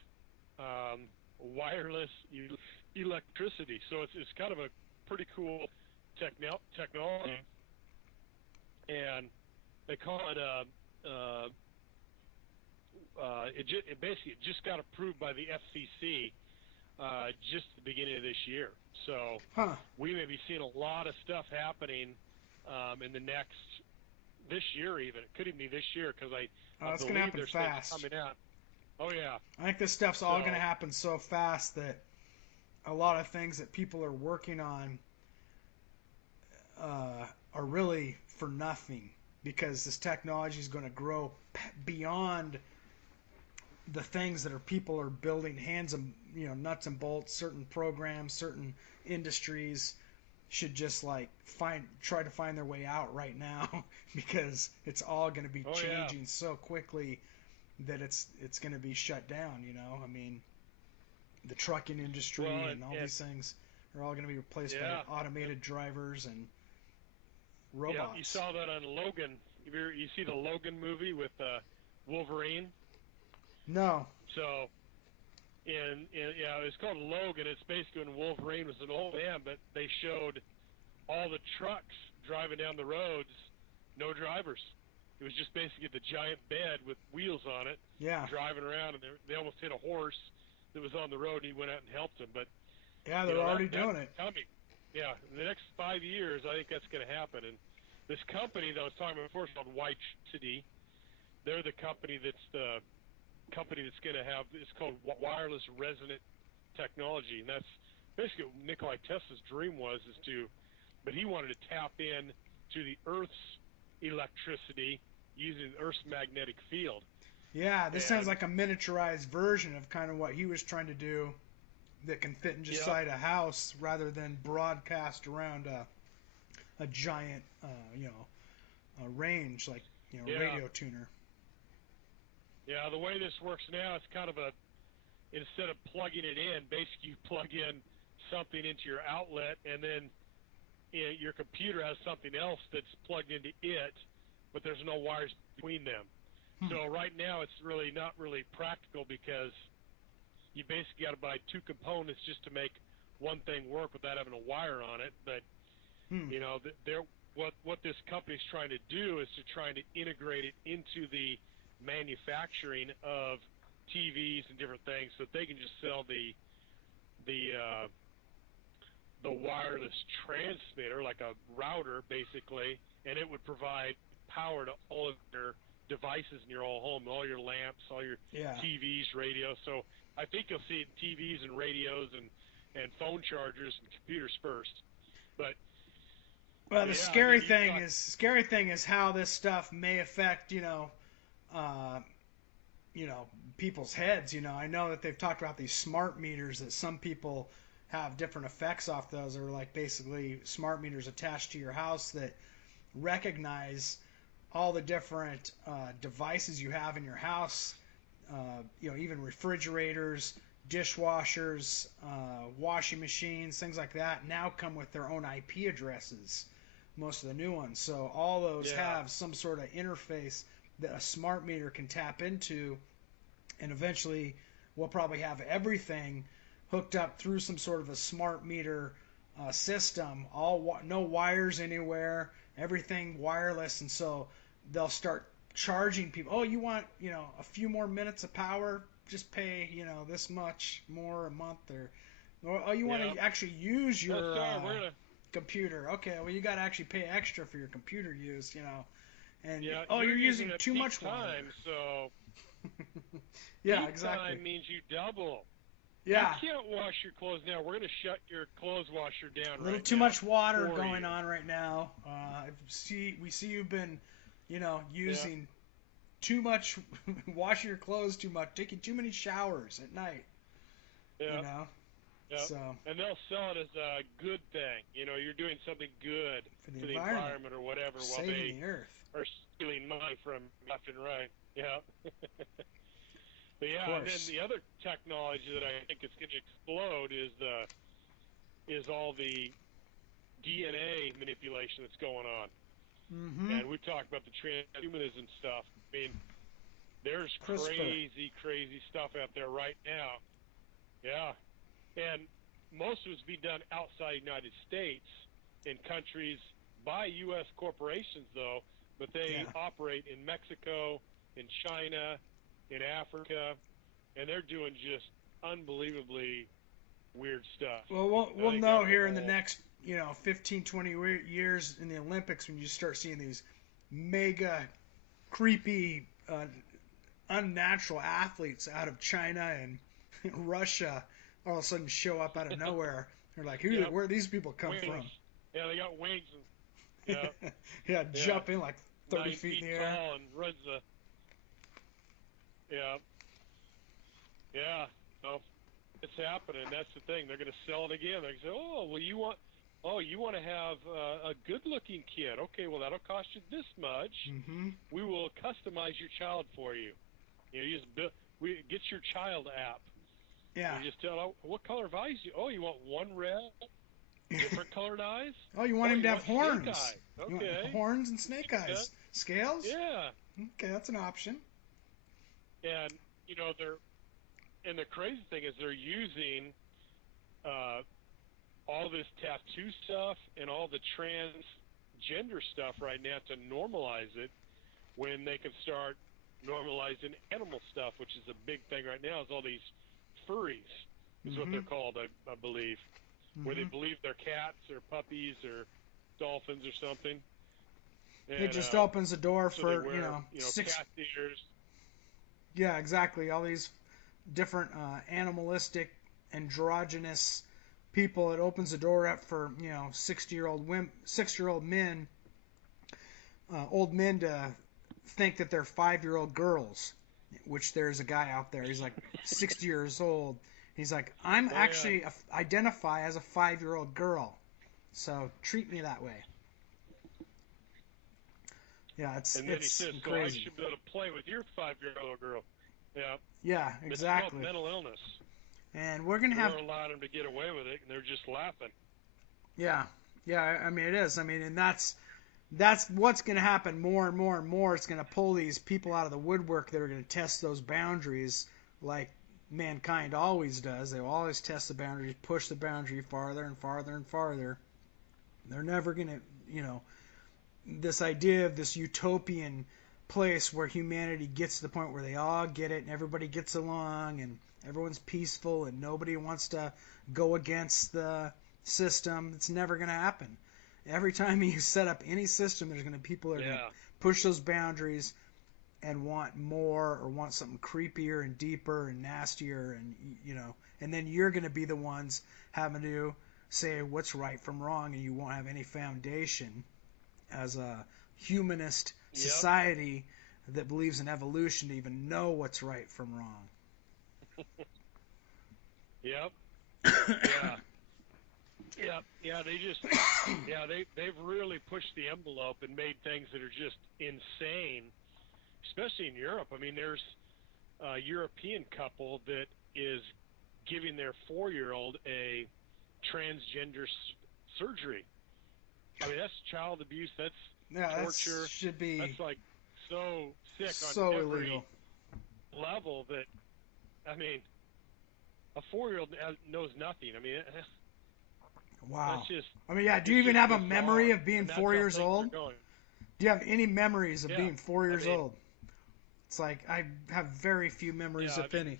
wireless electricity. So it's kind of a pretty cool technology, and they call it it basically just got approved by the FCC just at the beginning of this year. So we may be seeing a lot of stuff happening in this year even. It could even be this year because I it's believe gonna happen there's fast. things coming out. Oh yeah. I think this stuff's all gonna happen so fast that a lot of things that people are working on are really for nothing, because this technology is going to grow beyond the things that people are building nuts and bolts. Certain programs, certain industries should just try to find their way out right now because it's all going to be changing so quickly that it's going to be shut down. I mean, the trucking industry and all these things are all going to be replaced by automated drivers and robots. Yeah, you saw that on Logan. You see the Logan movie with Wolverine? No. So, it's called Logan. It's basically when Wolverine was an old man, but they showed all the trucks driving down the roads, no drivers. It was just basically the giant bed with wheels on it, driving around, and they almost hit a horse that was on the road, and he went out and helped him. But they're already doing it. Coming. Yeah, in the next 5 years, I think that's going to happen. And this company that I was talking about before is called White City. They're the company that's going to have, it's called wireless resonant technology, and that's basically what Nikolai Tesla's dream was, but he wanted to tap in to the Earth's electricity using the Earth's magnetic field. Yeah, this sounds like a miniaturized version of kind of what he was trying to do, that can fit inside a house rather than broadcast around a giant, a range like radio tuner. Yeah, the way this works now, it's kind of instead of plugging it in, basically you plug in something into your outlet, and then your computer has something else that's plugged into it, but there's no wires between them. So right now it's really not really practical, because you basically got to buy two components just to make one thing work without having a wire on it. But what this company's trying to do is to try to integrate it into the manufacturing of TVs and different things, so that they can just sell the wireless transmitter, like a router basically, and it would provide power to all of your devices in your whole home, all your lamps, all your TVs, radios. So I think you'll see it in TVs and radios and phone chargers and computers first. But the scary thing is how this stuff may affect people's heads. I know that they've talked about these smart meters, that some people have different effects off those, or like basically smart meters attached to your house that recognize all the different devices you have in your house. Even refrigerators, dishwashers, washing machines, things like that now come with their own IP addresses, most of the new ones. So all those have some sort of interface that a smart meter can tap into, and eventually we'll probably have everything hooked up through some sort of a smart meter system, no wires anywhere, everything wireless. And so they'll start charging people. Oh, you want a few more minutes of power? Just pay this much more a month, or oh, you want to actually use your computer? Okay, well, you got to actually pay extra for your computer use, and you're using too much water. So exactly. Time means you double. Yeah. You can't wash your clothes now. We're going to shut your clothes washer down. A little too much water going on right now. We see you've been, using too much, washing your clothes too much, taking too many showers at night. Yeah. Yeah. So. And they'll sell it as a good thing. You're doing something good for the environment or whatever, while saving the earth. Are stealing money from left and right. Yeah. But and then the other technology that I think is going to explode is all the DNA manipulation that's going on. Mm-hmm. And we talked about the transhumanism stuff. I mean, there's crazy stuff out there right now. Yeah. And most of it's being done outside the United States in countries by U.S. corporations, though, but they operate in Mexico, in China, in Africa, and they're doing just unbelievably weird stuff. Well, we'll know here in the next 15, 20 years in the Olympics when you start seeing these mega creepy, unnatural athletes out of China and Russia all of a sudden show up out of nowhere. They're like, where these people come wings. from? Yeah, they got wings. And, yeah, jumping like 30 feet in the air. Tall and runs the. Yeah. So it's happening. That's the thing. They're going to sell it again. They're going to say, you want to have a good-looking kid? Okay, well that'll cost you this much. Mm-hmm. We will customize your child for you. You just get your child app. Yeah. You just tell what color of eyes you want one red, different colored eyes. You want him to have horns. Okay. You want horns and snake eyes. Yeah. Scales? Yeah. Okay, that's an option. And the crazy thing is they're using all this tattoo stuff and all the transgender stuff right now to normalize it, when they can start normalizing animal stuff, which is a big thing right now. Is all these furries is what they're called, I believe, where they believe they're cats or puppies or dolphins or something. And, it just opens the door so for wear, six. Cat ears. Yeah, exactly. All these different animalistic, androgynous people. It opens the door up for 60-year-old men, old men to think that they're 5-year-old girls. Which there's a guy out there. He's like 60 years old. He's like, I'm identify as a 5-year-old girl, so treat me that way. Yeah, it's and then he says, crazy. So I should be able to play with your 5-year-old girl. Yeah. Yeah, exactly. It's called mental illness. And we're gonna have. They're allowing them to get away with it, and they're just laughing. Yeah. I mean, it is. I mean, and that's what's going to happen more and more and more. It's going to pull these people out of the woodwork that are going to test those boundaries like mankind always does. They will always test the boundaries, push the boundary farther and farther and farther. They're never going to, this idea of this utopian place where humanity gets to the point where they all get it and everybody gets along and everyone's peaceful and nobody wants to go against the system. It's never going to happen. Every time you set up any system, there's going to be people that are going to push those boundaries and want more or want something creepier and deeper and nastier, and and then you're going to be the ones having to say what's right from wrong, and you won't have any foundation as a humanist society that believes in evolution to even know what's right from wrong. Yep. Yeah. They just, they've really pushed the envelope and made things that are just insane, especially in Europe. I mean, there's a European couple that is giving their 4-year-old a transgender surgery. I mean, that's child abuse. That's torture. That should be. That's like so sick so on every illegal level that, I mean, a 4-year-old knows nothing. I mean, wow. That's just, I mean, yeah. Do you even have a bizarre. memory of being And that's 4 how years things are old? going. Do you have any memories of being 4 years I mean, old? It's like I have very few memories, if any.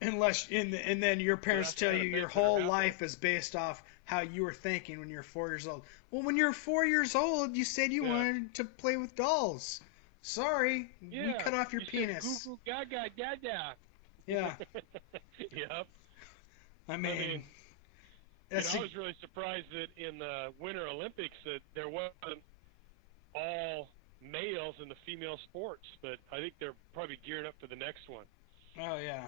Unless, and then your parents tell you your whole life is based off how you were thinking when you were 4 years old. Well, when you were 4 years old, you said you wanted to play with dolls. Sorry, we cut off your penis. Said, goo goo gaga dada. Yeah. Yep. I mean I was really surprised that in the Winter Olympics that there wasn't all males in the female sports, but I think they're probably gearing up for the next one. Oh yeah.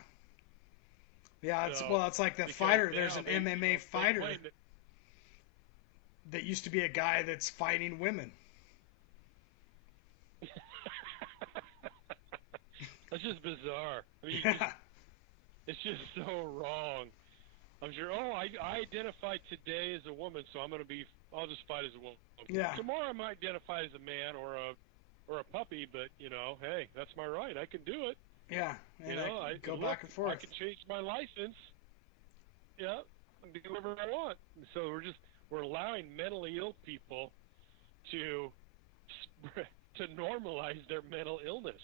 Yeah, So, it's like the fighter. There's an MMA fighter that used to be a guy that's fighting women. That's just bizarre. I mean, it's just so wrong. I'm sure. Oh, I identify today as a woman, so I'll just fight as a woman. Yeah. Tomorrow I might identify as a man or a puppy, but hey, that's my right. I can do it. Yeah. And I go back and forth. I can change my license. Yeah, and do whatever I want. So we're allowing mentally ill people to to normalize their mental illness.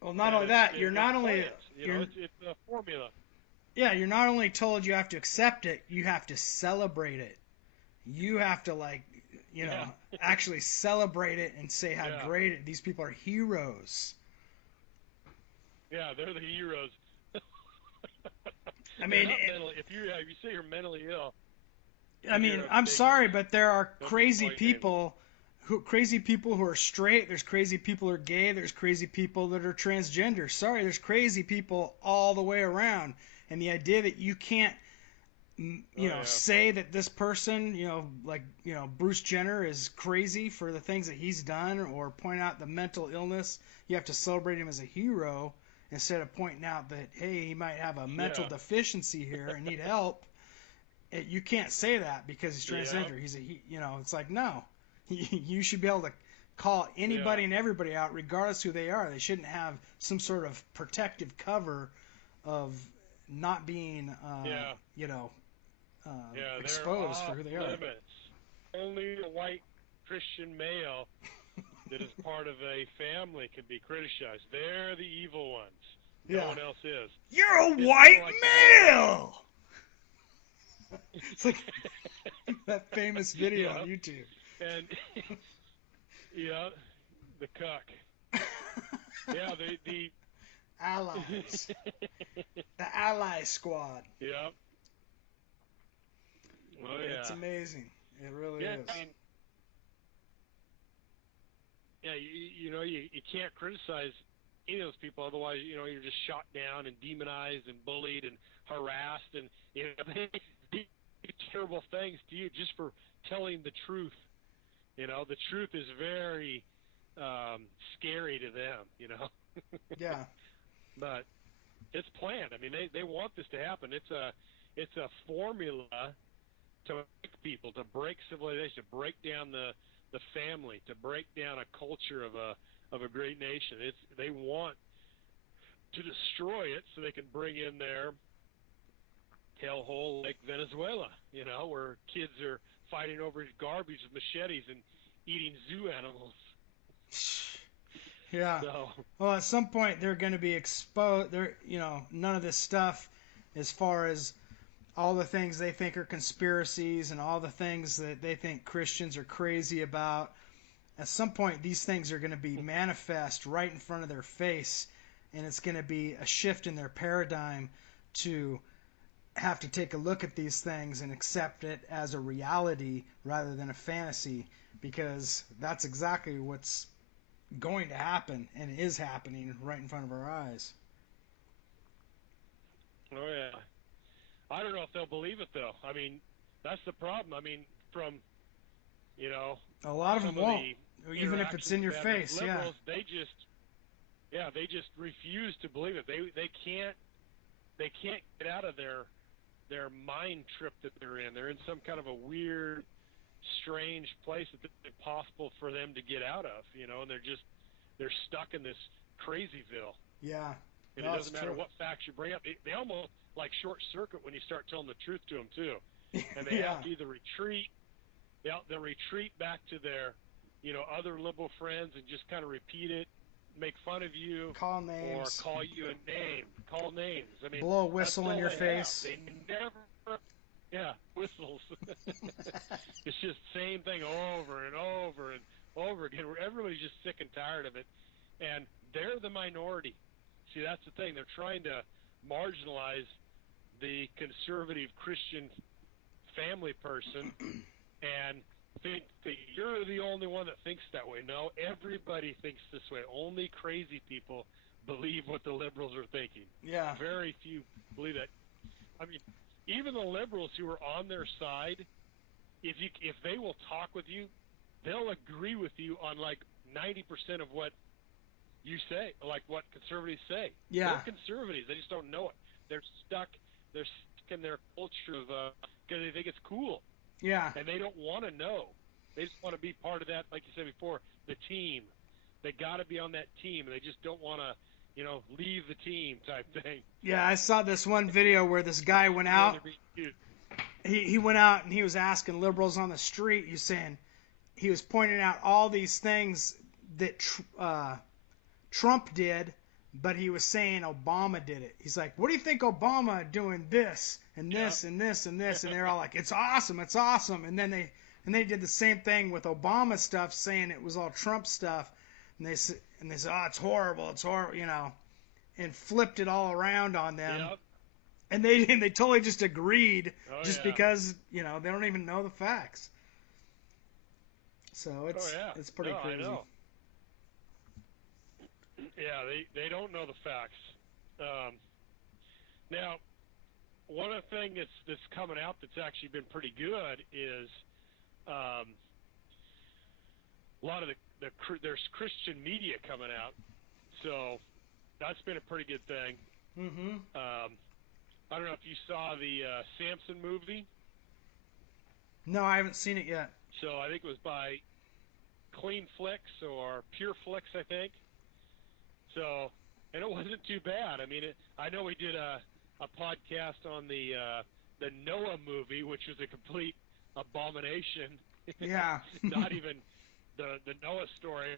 Well, not only that, you're not only it's a formula. Yeah, you're not only told you have to accept it, you have to celebrate it. You have to actually celebrate it and say how great these people are heroes. Yeah, they're the heroes. I mean, if you say you're mentally ill. I mean, I'm sorry, but there are crazy people who are straight. There's crazy people who are gay. There's crazy people that are transgender. Sorry, there's crazy people all the way around. And the idea that you can't, say that this person, Bruce Jenner is crazy for the things that he's done, or point out the mental illness, you have to celebrate him as a hero instead of pointing out that, hey, he might have a mental deficiency here and need help. You can't say that because he's transgender. It's like, no, you should be able to call anybody and everybody out regardless who they are. They shouldn't have some sort of protective cover of not being, exposed for who they are. Only a white Christian male that is part of a family can be criticized. They're the evil ones. No one else is. You're a white male! It's like that famous video on YouTube. And, the cuck. The allies. The ally squad. Yeah. Oh, yeah. It's amazing. It really is. I mean, you can't criticize any of those people, otherwise, you're just shot down and demonized and bullied and harassed, and they do terrible things to you just for telling the truth. The truth is very scary to them. Yeah. But it's planned. I mean, they want this to happen. It's a formula to break people, to break civilization, to break down the family, to break down a culture of a great nation. They want to destroy it so they can bring in their hellhole like Venezuela, where kids are fighting over garbage with machetes and eating zoo animals. Yeah. So, well, at some point they're going to be exposed. None of this stuff, as far as all the things they think are conspiracies and all the things that they think Christians are crazy about. At some point, these things are going to be manifest right in front of their face, and it's going to be a shift in their paradigm to have to take a look at these things and accept it as a reality rather than a fantasy, because that's exactly what's going to happen and is happening right in front of our eyes. Oh, yeah. I don't know if they'll believe it, though. I mean, that's the problem. I mean, from, a lot of them won't, even if it's in your face. Liberals, they just refuse to believe it. They can't get out of their mind trip that they're in. They're in some kind of a weird, strange place that it's impossible for them to get out of, and they're stuck in this crazyville. Yeah. And it doesn't matter what facts you bring up. They almost like short circuit when you start telling the truth to them too. And they have to either retreat, they'll retreat back to their, other liberal friends and just kind of repeat it, make fun of you, call names, or call you a name, call names. I mean, blow a whistle in your face. They never, whistles. It's just the same thing over and over and over again. Where everybody's just sick and tired of it, and they're the minority. See, that's the thing. They're trying to marginalize the conservative Christian family person and think that you're the only one that thinks that way. No, everybody thinks this way. Only crazy people believe what the liberals are thinking. Yeah. Very few believe that. I mean, even the liberals who are on their side, if they will talk with you, they'll agree with you on like 90% of what you say, like what conservatives say. Yeah. They're conservatives. They just don't know it. They're stuck in their culture of because they think it's cool. Yeah. And they don't want to know. They just want to be part of that, like you said before, the team. They got to be on that team, and they just don't want to, leave the team type thing. Yeah, I saw this one video where this guy went out. He went out and he was asking liberals on the street. He was pointing out all these things that Trump did, but he was saying Obama did it. He's like, what do you think Obama doing this and this and this and this? And they're all like, it's awesome, it's awesome. And then they did the same thing with Obama stuff, saying it was all Trump stuff. And they said, oh, it's horrible, you know, and flipped it all around on them. Yep. And they totally just agreed because, you know, they don't even know the facts. So it's pretty crazy. I know. Yeah, they don't know the facts. Now, one of the things that's coming out that's actually been pretty good is a lot of there's Christian media coming out, so that's been a pretty good thing. Mm-hmm. I don't know if you saw the Samson movie. No, I haven't seen it yet. So I think it was by Clean Flicks or Pure Flicks, I think. So, and it wasn't too bad. I mean, I know we did a podcast on the Noah movie, which was a complete abomination. Yeah. Not even the Noah story.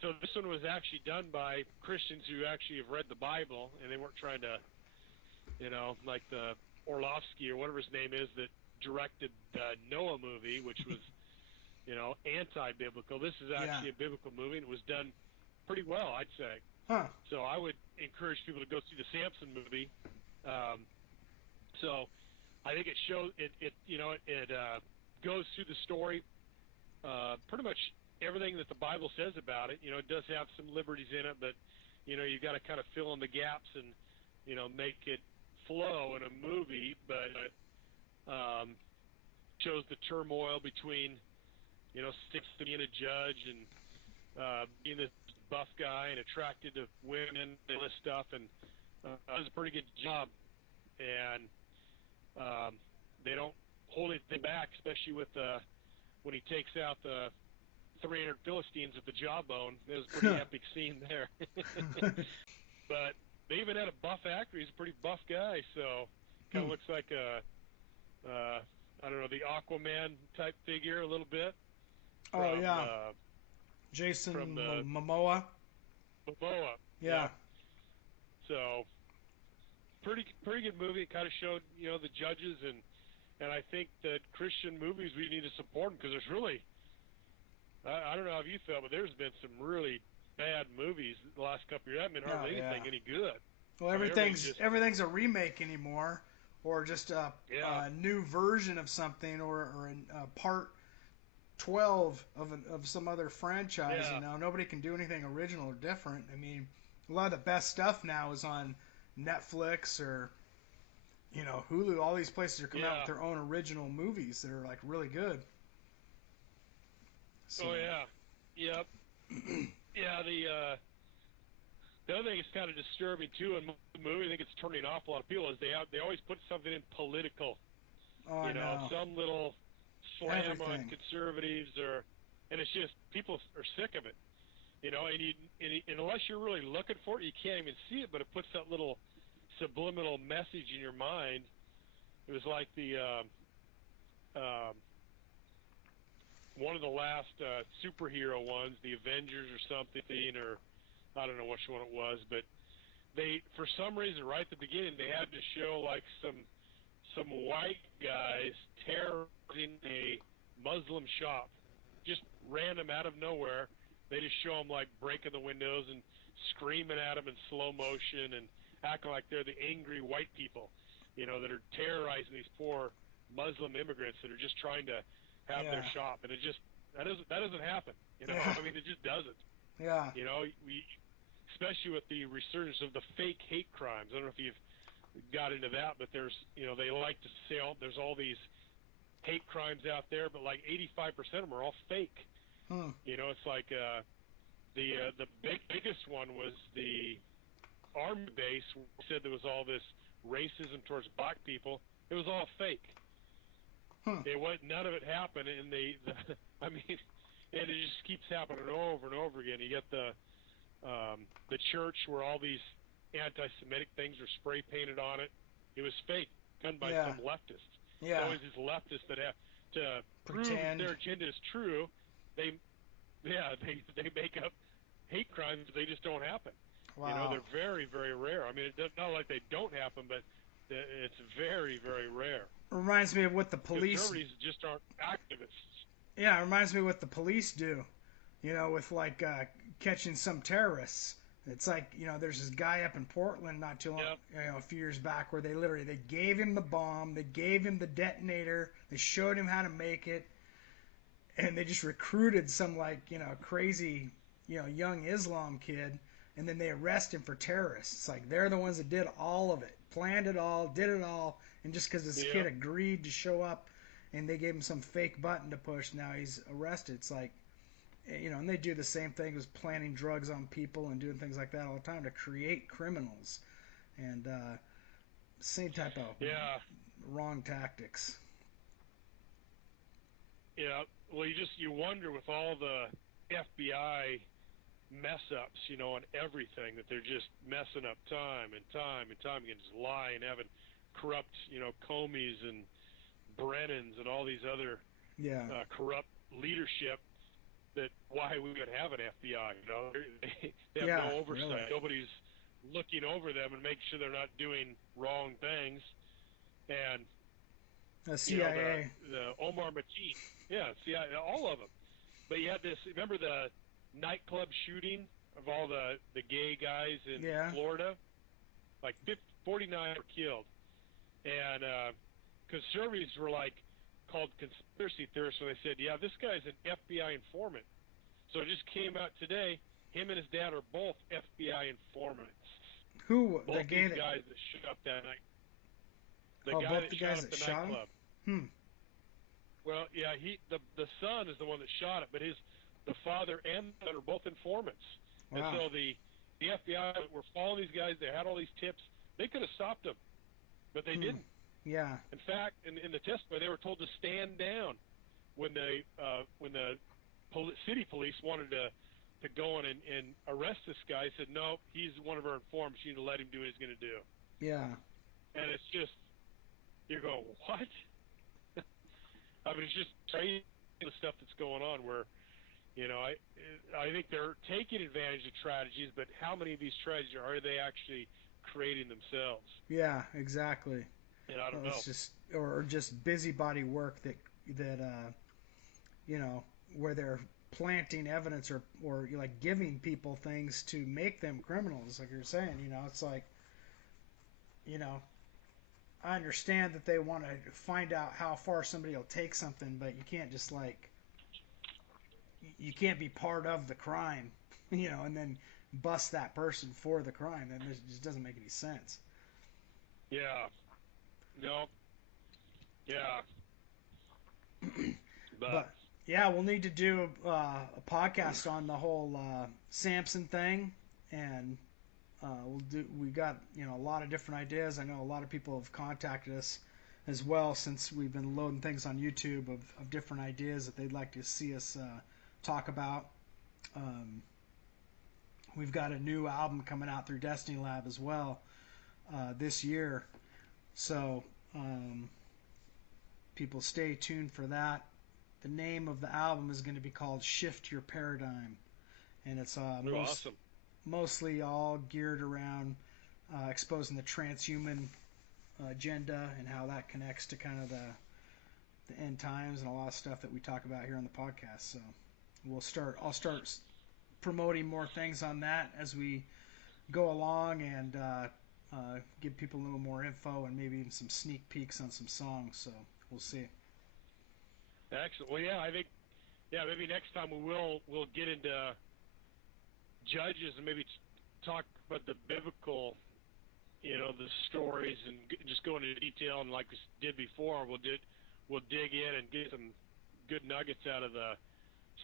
So this one was actually done by Christians who actually have read the Bible, and they weren't trying to, you know, like the Orlovsky or whatever his name is that directed the Noah movie, which was, you know, anti-biblical. This is actually a biblical movie, and it was done pretty well, I'd say. Huh. So I would encourage people to go see the Samson movie. So I think it shows it goes through the story, pretty much everything that the Bible says about it. You know, it does have some liberties in it, but you know, you've got to kind of fill in the gaps and, you know, make it flow in a movie. But shows the turmoil between, you know, being a judge and being this buff guy and attracted to women and all this stuff, and does a pretty good job. And they don't hold anything back, especially with when he takes out the 300 Philistines with the jawbone. It was a pretty epic scene there. But they even had a buff actor. He's a pretty buff guy, so kind of looks like I don't know, the Aquaman type figure a little bit. Oh, yeah. Jason Momoa. Momoa. Yeah. So pretty good movie. It kind of showed, you know, the judges, and I think that Christian movies, we need to support them, because there's really, I don't know how you felt, but there's been some really bad movies the last couple of years. I mean, hardly anything any good. Well, everything's a remake anymore, or just a new version of something, or a part 12 of some other franchise. You know, nobody can do anything original or different. I mean, a lot of the best stuff now is on Netflix or, you know, Hulu. All these places are coming out with their own original movies that are like really good. So. Oh yeah, yep, yeah. The other thing that's kind of disturbing too in the movie, I think it's turning off a lot of people, is they always put something in political. Oh, you know, some little slam on conservatives, and it's just people are sick of it. You know, and unless you're really looking for it, you can't even see it. But it puts that little subliminal message in your mind. It was like the one of the last superhero ones, the Avengers or something, or I don't know which one it was, but they, for some reason, right at the beginning, they had to show like some white guys terrorizing a Muslim shop, just random out of nowhere. They just show them like breaking the windows and screaming at them in slow motion and acting like they're the angry white people, you know, that are terrorizing these poor Muslim immigrants that are just trying to have their shop. And it just that doesn't happen, you know. I mean, it just doesn't. Yeah. You know, we, especially with the resurgence of the fake hate crimes. I don't know if you've got into that, but there's, you know, they like to say there's all these hate crimes out there, but like 85% of them are all fake. You know, it's like the biggest one was the army base. Said there was all this racism towards black people. It was all fake. It was, none of it happened, and I mean, and it just keeps happening over and over again. You get the church where all these anti-Semitic things are spray painted on it. It was fake, done by some leftists. Yeah. Always these leftists that have to pretend prove their agenda is true. They make up hate crimes, they just don't happen. Wow. You know, they're very, very rare. I mean, it's not like they don't happen, but it's very, very rare. Reminds me of what the police. Conservatives just aren't activists. Yeah, it reminds me of what the police do. You know, with like catching some terrorists. It's like, you know, there's this guy up in Portland not too long, a few years back, where they gave him the bomb, they gave him the detonator, they showed him how to make it, and they just recruited some crazy, young Islam kid, and then they arrest him for terrorists. It's like they're the ones that did all of it, planned it all, did it all, and just because this kid agreed to show up, and they gave him some fake button to push, now he's arrested. It's like, and they do the same thing as planting drugs on people and doing things like that all the time to create criminals, and same type of wrong tactics. Yeah, well, you wonder with all the FBI mess ups, on everything, that they're just messing up time and time again, just lying, having corrupt, Comeys and Brennans and all these other corrupt leadership. That why we would have an FBI, they have no oversight. Really. Nobody's looking over them and making sure they're not doing wrong things. And the CIA, the Omar Mateen, CIA, all of them. But you had this. Remember the nightclub shooting of all the gay guys in Florida? Like 49 were killed, and conservatives were called conspiracy theorists when they said, this guy's an FBI informant. So it just came out today, him and his dad are both FBI informants. Who? Both the these guys that shot up that night. The guy both the guys that shot nightclub. Him? Well, the son is the one that shot it, but the father and the son are both informants. Wow. And so the FBI were following these guys. They had all these tips. They could have stopped them, but they didn't. Yeah. In fact, in the testimony, they were told to stand down when the city police wanted to go in and arrest this guy. He said, no, he's one of our informants. You need to let him do what he's going to do. Yeah. And it's just, you go, what? I mean, it's just crazy, the stuff that's going on where, I think they're taking advantage of tragedies, but how many of these tragedies are they actually creating themselves? Yeah, exactly. And I don't know. It's just or just busybody work that where they're planting evidence or giving people things to make them criminals, like you're saying. It's like, I understand that they want to find out how far somebody will take something, but you can't just you can't be part of the crime, and then bust that person for the crime. That just doesn't make any sense. Yeah. No. Yeah. But we'll need to do a podcast on the whole Samson thing, and we got a lot of different ideas. I know a lot of people have contacted us as well since we've been loading things on YouTube of different ideas that they'd like to see us talk about. We've got a new album coming out through Destiny Lab as well this year. So people stay tuned for that. The name of the album is going to be called Shift Your Paradigm, and it's awesome. Mostly all geared around exposing the transhuman agenda and how that connects to kind of the end times and a lot of stuff that we talk about here on the podcast. So I'll start promoting more things on that as we go along, and give people a little more info and maybe even some sneak peeks on some songs. So we'll see. Excellent. Well, I think, maybe next time we'll get into Judges and maybe talk about the biblical, the stories, and just go into detail. And like we did before, we'll dig in and get some good nuggets out of the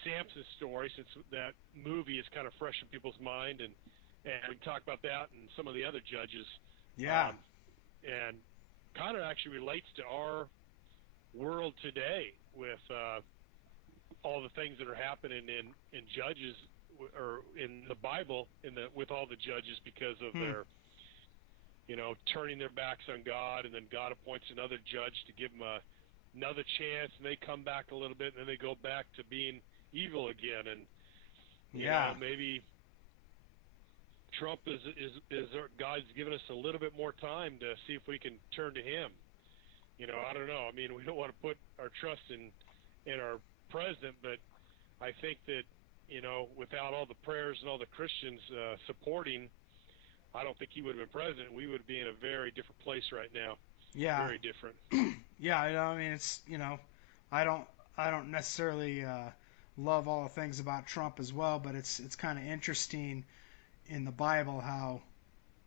Samson story, since that movie is kind of fresh in people's mind, and we can talk about that and some of the other judges. Yeah. And kind of actually relates to our world today with all the things that are happening in Judges, or in the Bible, with all the judges, because of their, turning their backs on God, and then God appoints another judge to give them another chance, and they come back a little bit, and then they go back to being evil again. And maybe Trump is God's given us a little bit more time to see if we can turn to Him. I don't know. I mean, we don't want to put our trust in our president, but I think that without all the prayers and all the Christians supporting, I don't think he would have been president. We would be in a very different place right now. Yeah. Very different. Yeah, I mean, it's I don't necessarily love all the things about Trump as well, but it's kind of interesting in the Bible how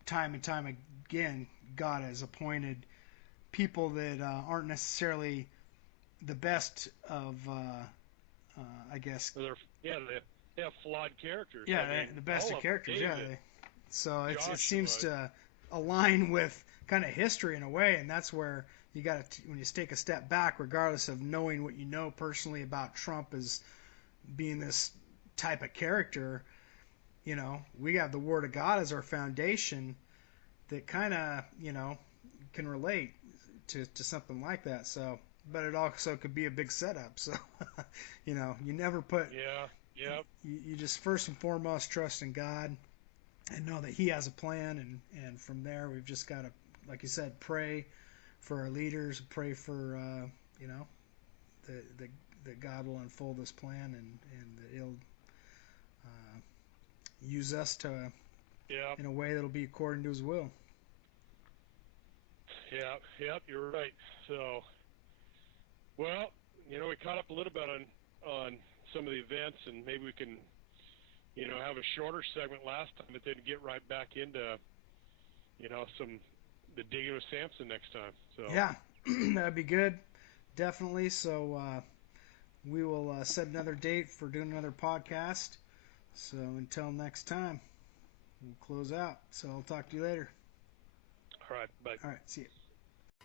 time and time again God has appointed people that aren't necessarily the best of I guess. They have flawed characters. Yeah, the best of characters. David, yeah. So it seems to align with kind of history in a way, and that's where you got to, when you take a step back, regardless of knowing what you know personally about Trump as being this type of character, we have the Word of God as our foundation that kind of, can relate to something like that. So, but it also could be a big setup. So, you never put. Yeah. Yep. You just first and foremost trust in God and know that He has a plan, and from there we've just got to, like you said, pray for our leaders, pray for that God will unfold this plan and that He'll use us to in a way that'll be according to His will. Yep, you're right. So, well, we caught up a little bit on some of the events, and maybe we can, have a shorter segment last time, but then get right back into, the digging with Samson next time. So yeah, that'd be good, definitely. So we will set another date for doing another podcast. So until next time, we'll close out. So I'll talk to you later. All right, bye. All right, see you.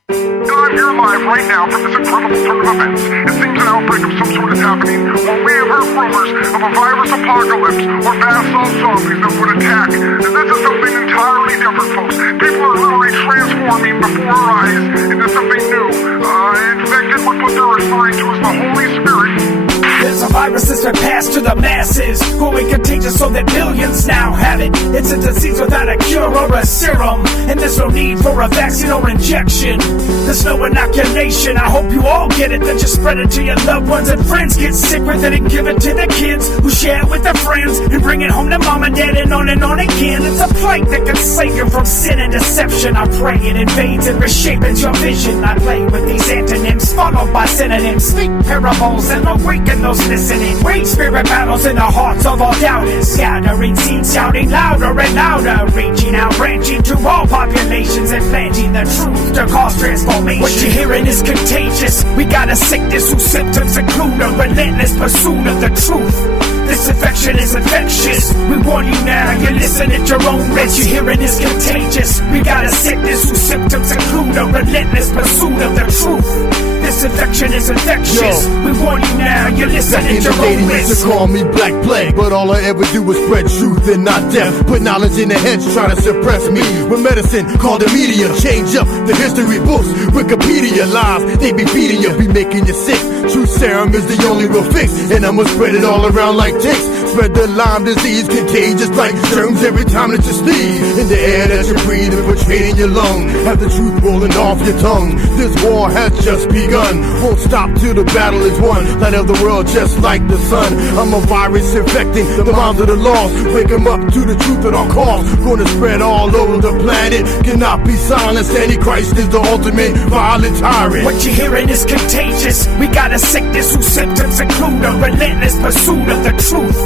I'm here live right now from this incredible turn of events. It seems an outbreak of some sort is happening, or we have heard rumors of a virus apocalypse or vast zombies that would attack. And this is something entirely different, folks. People are literally transforming before our eyes into something new. Infected with what they're referring to as the Holy Spirit. There's a virus that's been passed to the masses, growing contagious so that millions now have it. It's a disease without a cure or a serum, and there's no need for a vaccine or injection. There's no inoculation, I hope you all get it. Then just spread it to your loved ones and friends. Get sick with it and give it to the kids who share it with their friends, and bring it home to mom and dad and on again. It's a plague that can save you from sin and deception. I pray it invades and reshapes your vision. I play with these antonyms followed by synonyms, speak parables and awaken those listening. Wage spirit battles in the hearts of all doubters, gathering seeds, shouting louder and louder, reaching out, branching to all populations and planting the truth to cause transformation. What you're hearing is contagious. We got a sickness whose symptoms include a relentless pursuit of the truth. This infection is infectious. We warn you now, you listen at your own risk. You're hearing is contagious. We got a sickness whose symptoms include a relentless pursuit of the truth. This infection is infectious. We warn you now, you listen at your own risk. They used to call me Black Plague, but all I ever do was spread truth and not death. Put knowledge in their heads, try to suppress me. With medicine called the media, change up the history books. Wikipedia lies, they be feeding you, be making you sick. Truth serum is the only real fix, and I'ma spread it all around like ticks. Spread the Lyme disease, contagious like germs every time that you sneeze. In the air that you breathe and portray in your lung, have the truth rolling off your tongue. This war has just begun, won't stop till the battle is won. Light of the world just like the sun. I'm a virus infecting the minds of the lost. Wake them up to the truth at all costs. Gonna spread all over the planet, cannot be silenced. Antichrist is the ultimate violent tyrant. What you're hearing is contagious. We got a sickness whose symptoms include a relentless pursuit of the truth.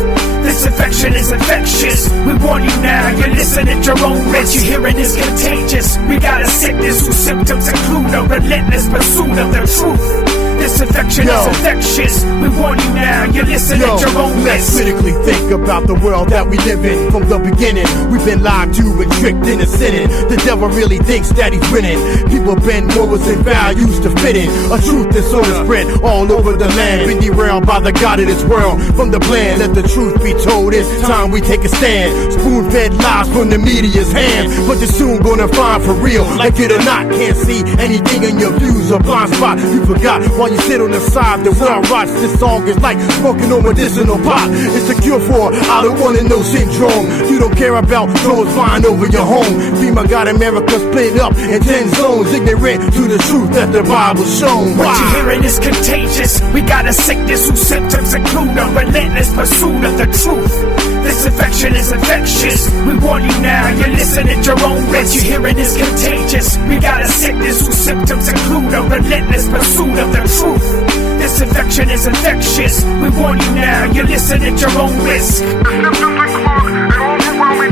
This infection is infectious. We warn you now, you listen at your own risk. What you're hearing is contagious. We got a sickness whose symptoms include a relentless pursuit of the truth. This infection is infectious. We warn you now, you listen at your own risk. Let's critically think about the world that we live in. From the beginning, we've been lied to and tricked into sinning. The devil really thinks that he's winning. People bend morals and values to fit in. A truth that's so spread all over the land. Been derailed by the God of this world. From the plan, let the truth be told. It's time we take a stand. Spoon-fed lies from the media's hands, but you're soon gonna find for real. Like it or not, can't see anything in your views. A blind spot you forgot while you sit on the side, the world rots. This song is like smoking on medicinal pot. It's a cure for I don't wanna know syndrome. You don't care about drones flying over your home. FEMA got America split up in 10 zones, ignorant to the truth that the Bible's shown. What you're hearing is contagious. We got a sickness whose symptoms include a relentless pursuit of the truth. This infection is infectious. We warn you now, you're listening at your own risk. What you're hearing is contagious. We got a sickness whose symptoms include a relentless pursuit of the truth. This infection is infectious. We warn you now, you're listening at your own risk. The symptoms include an overwhelming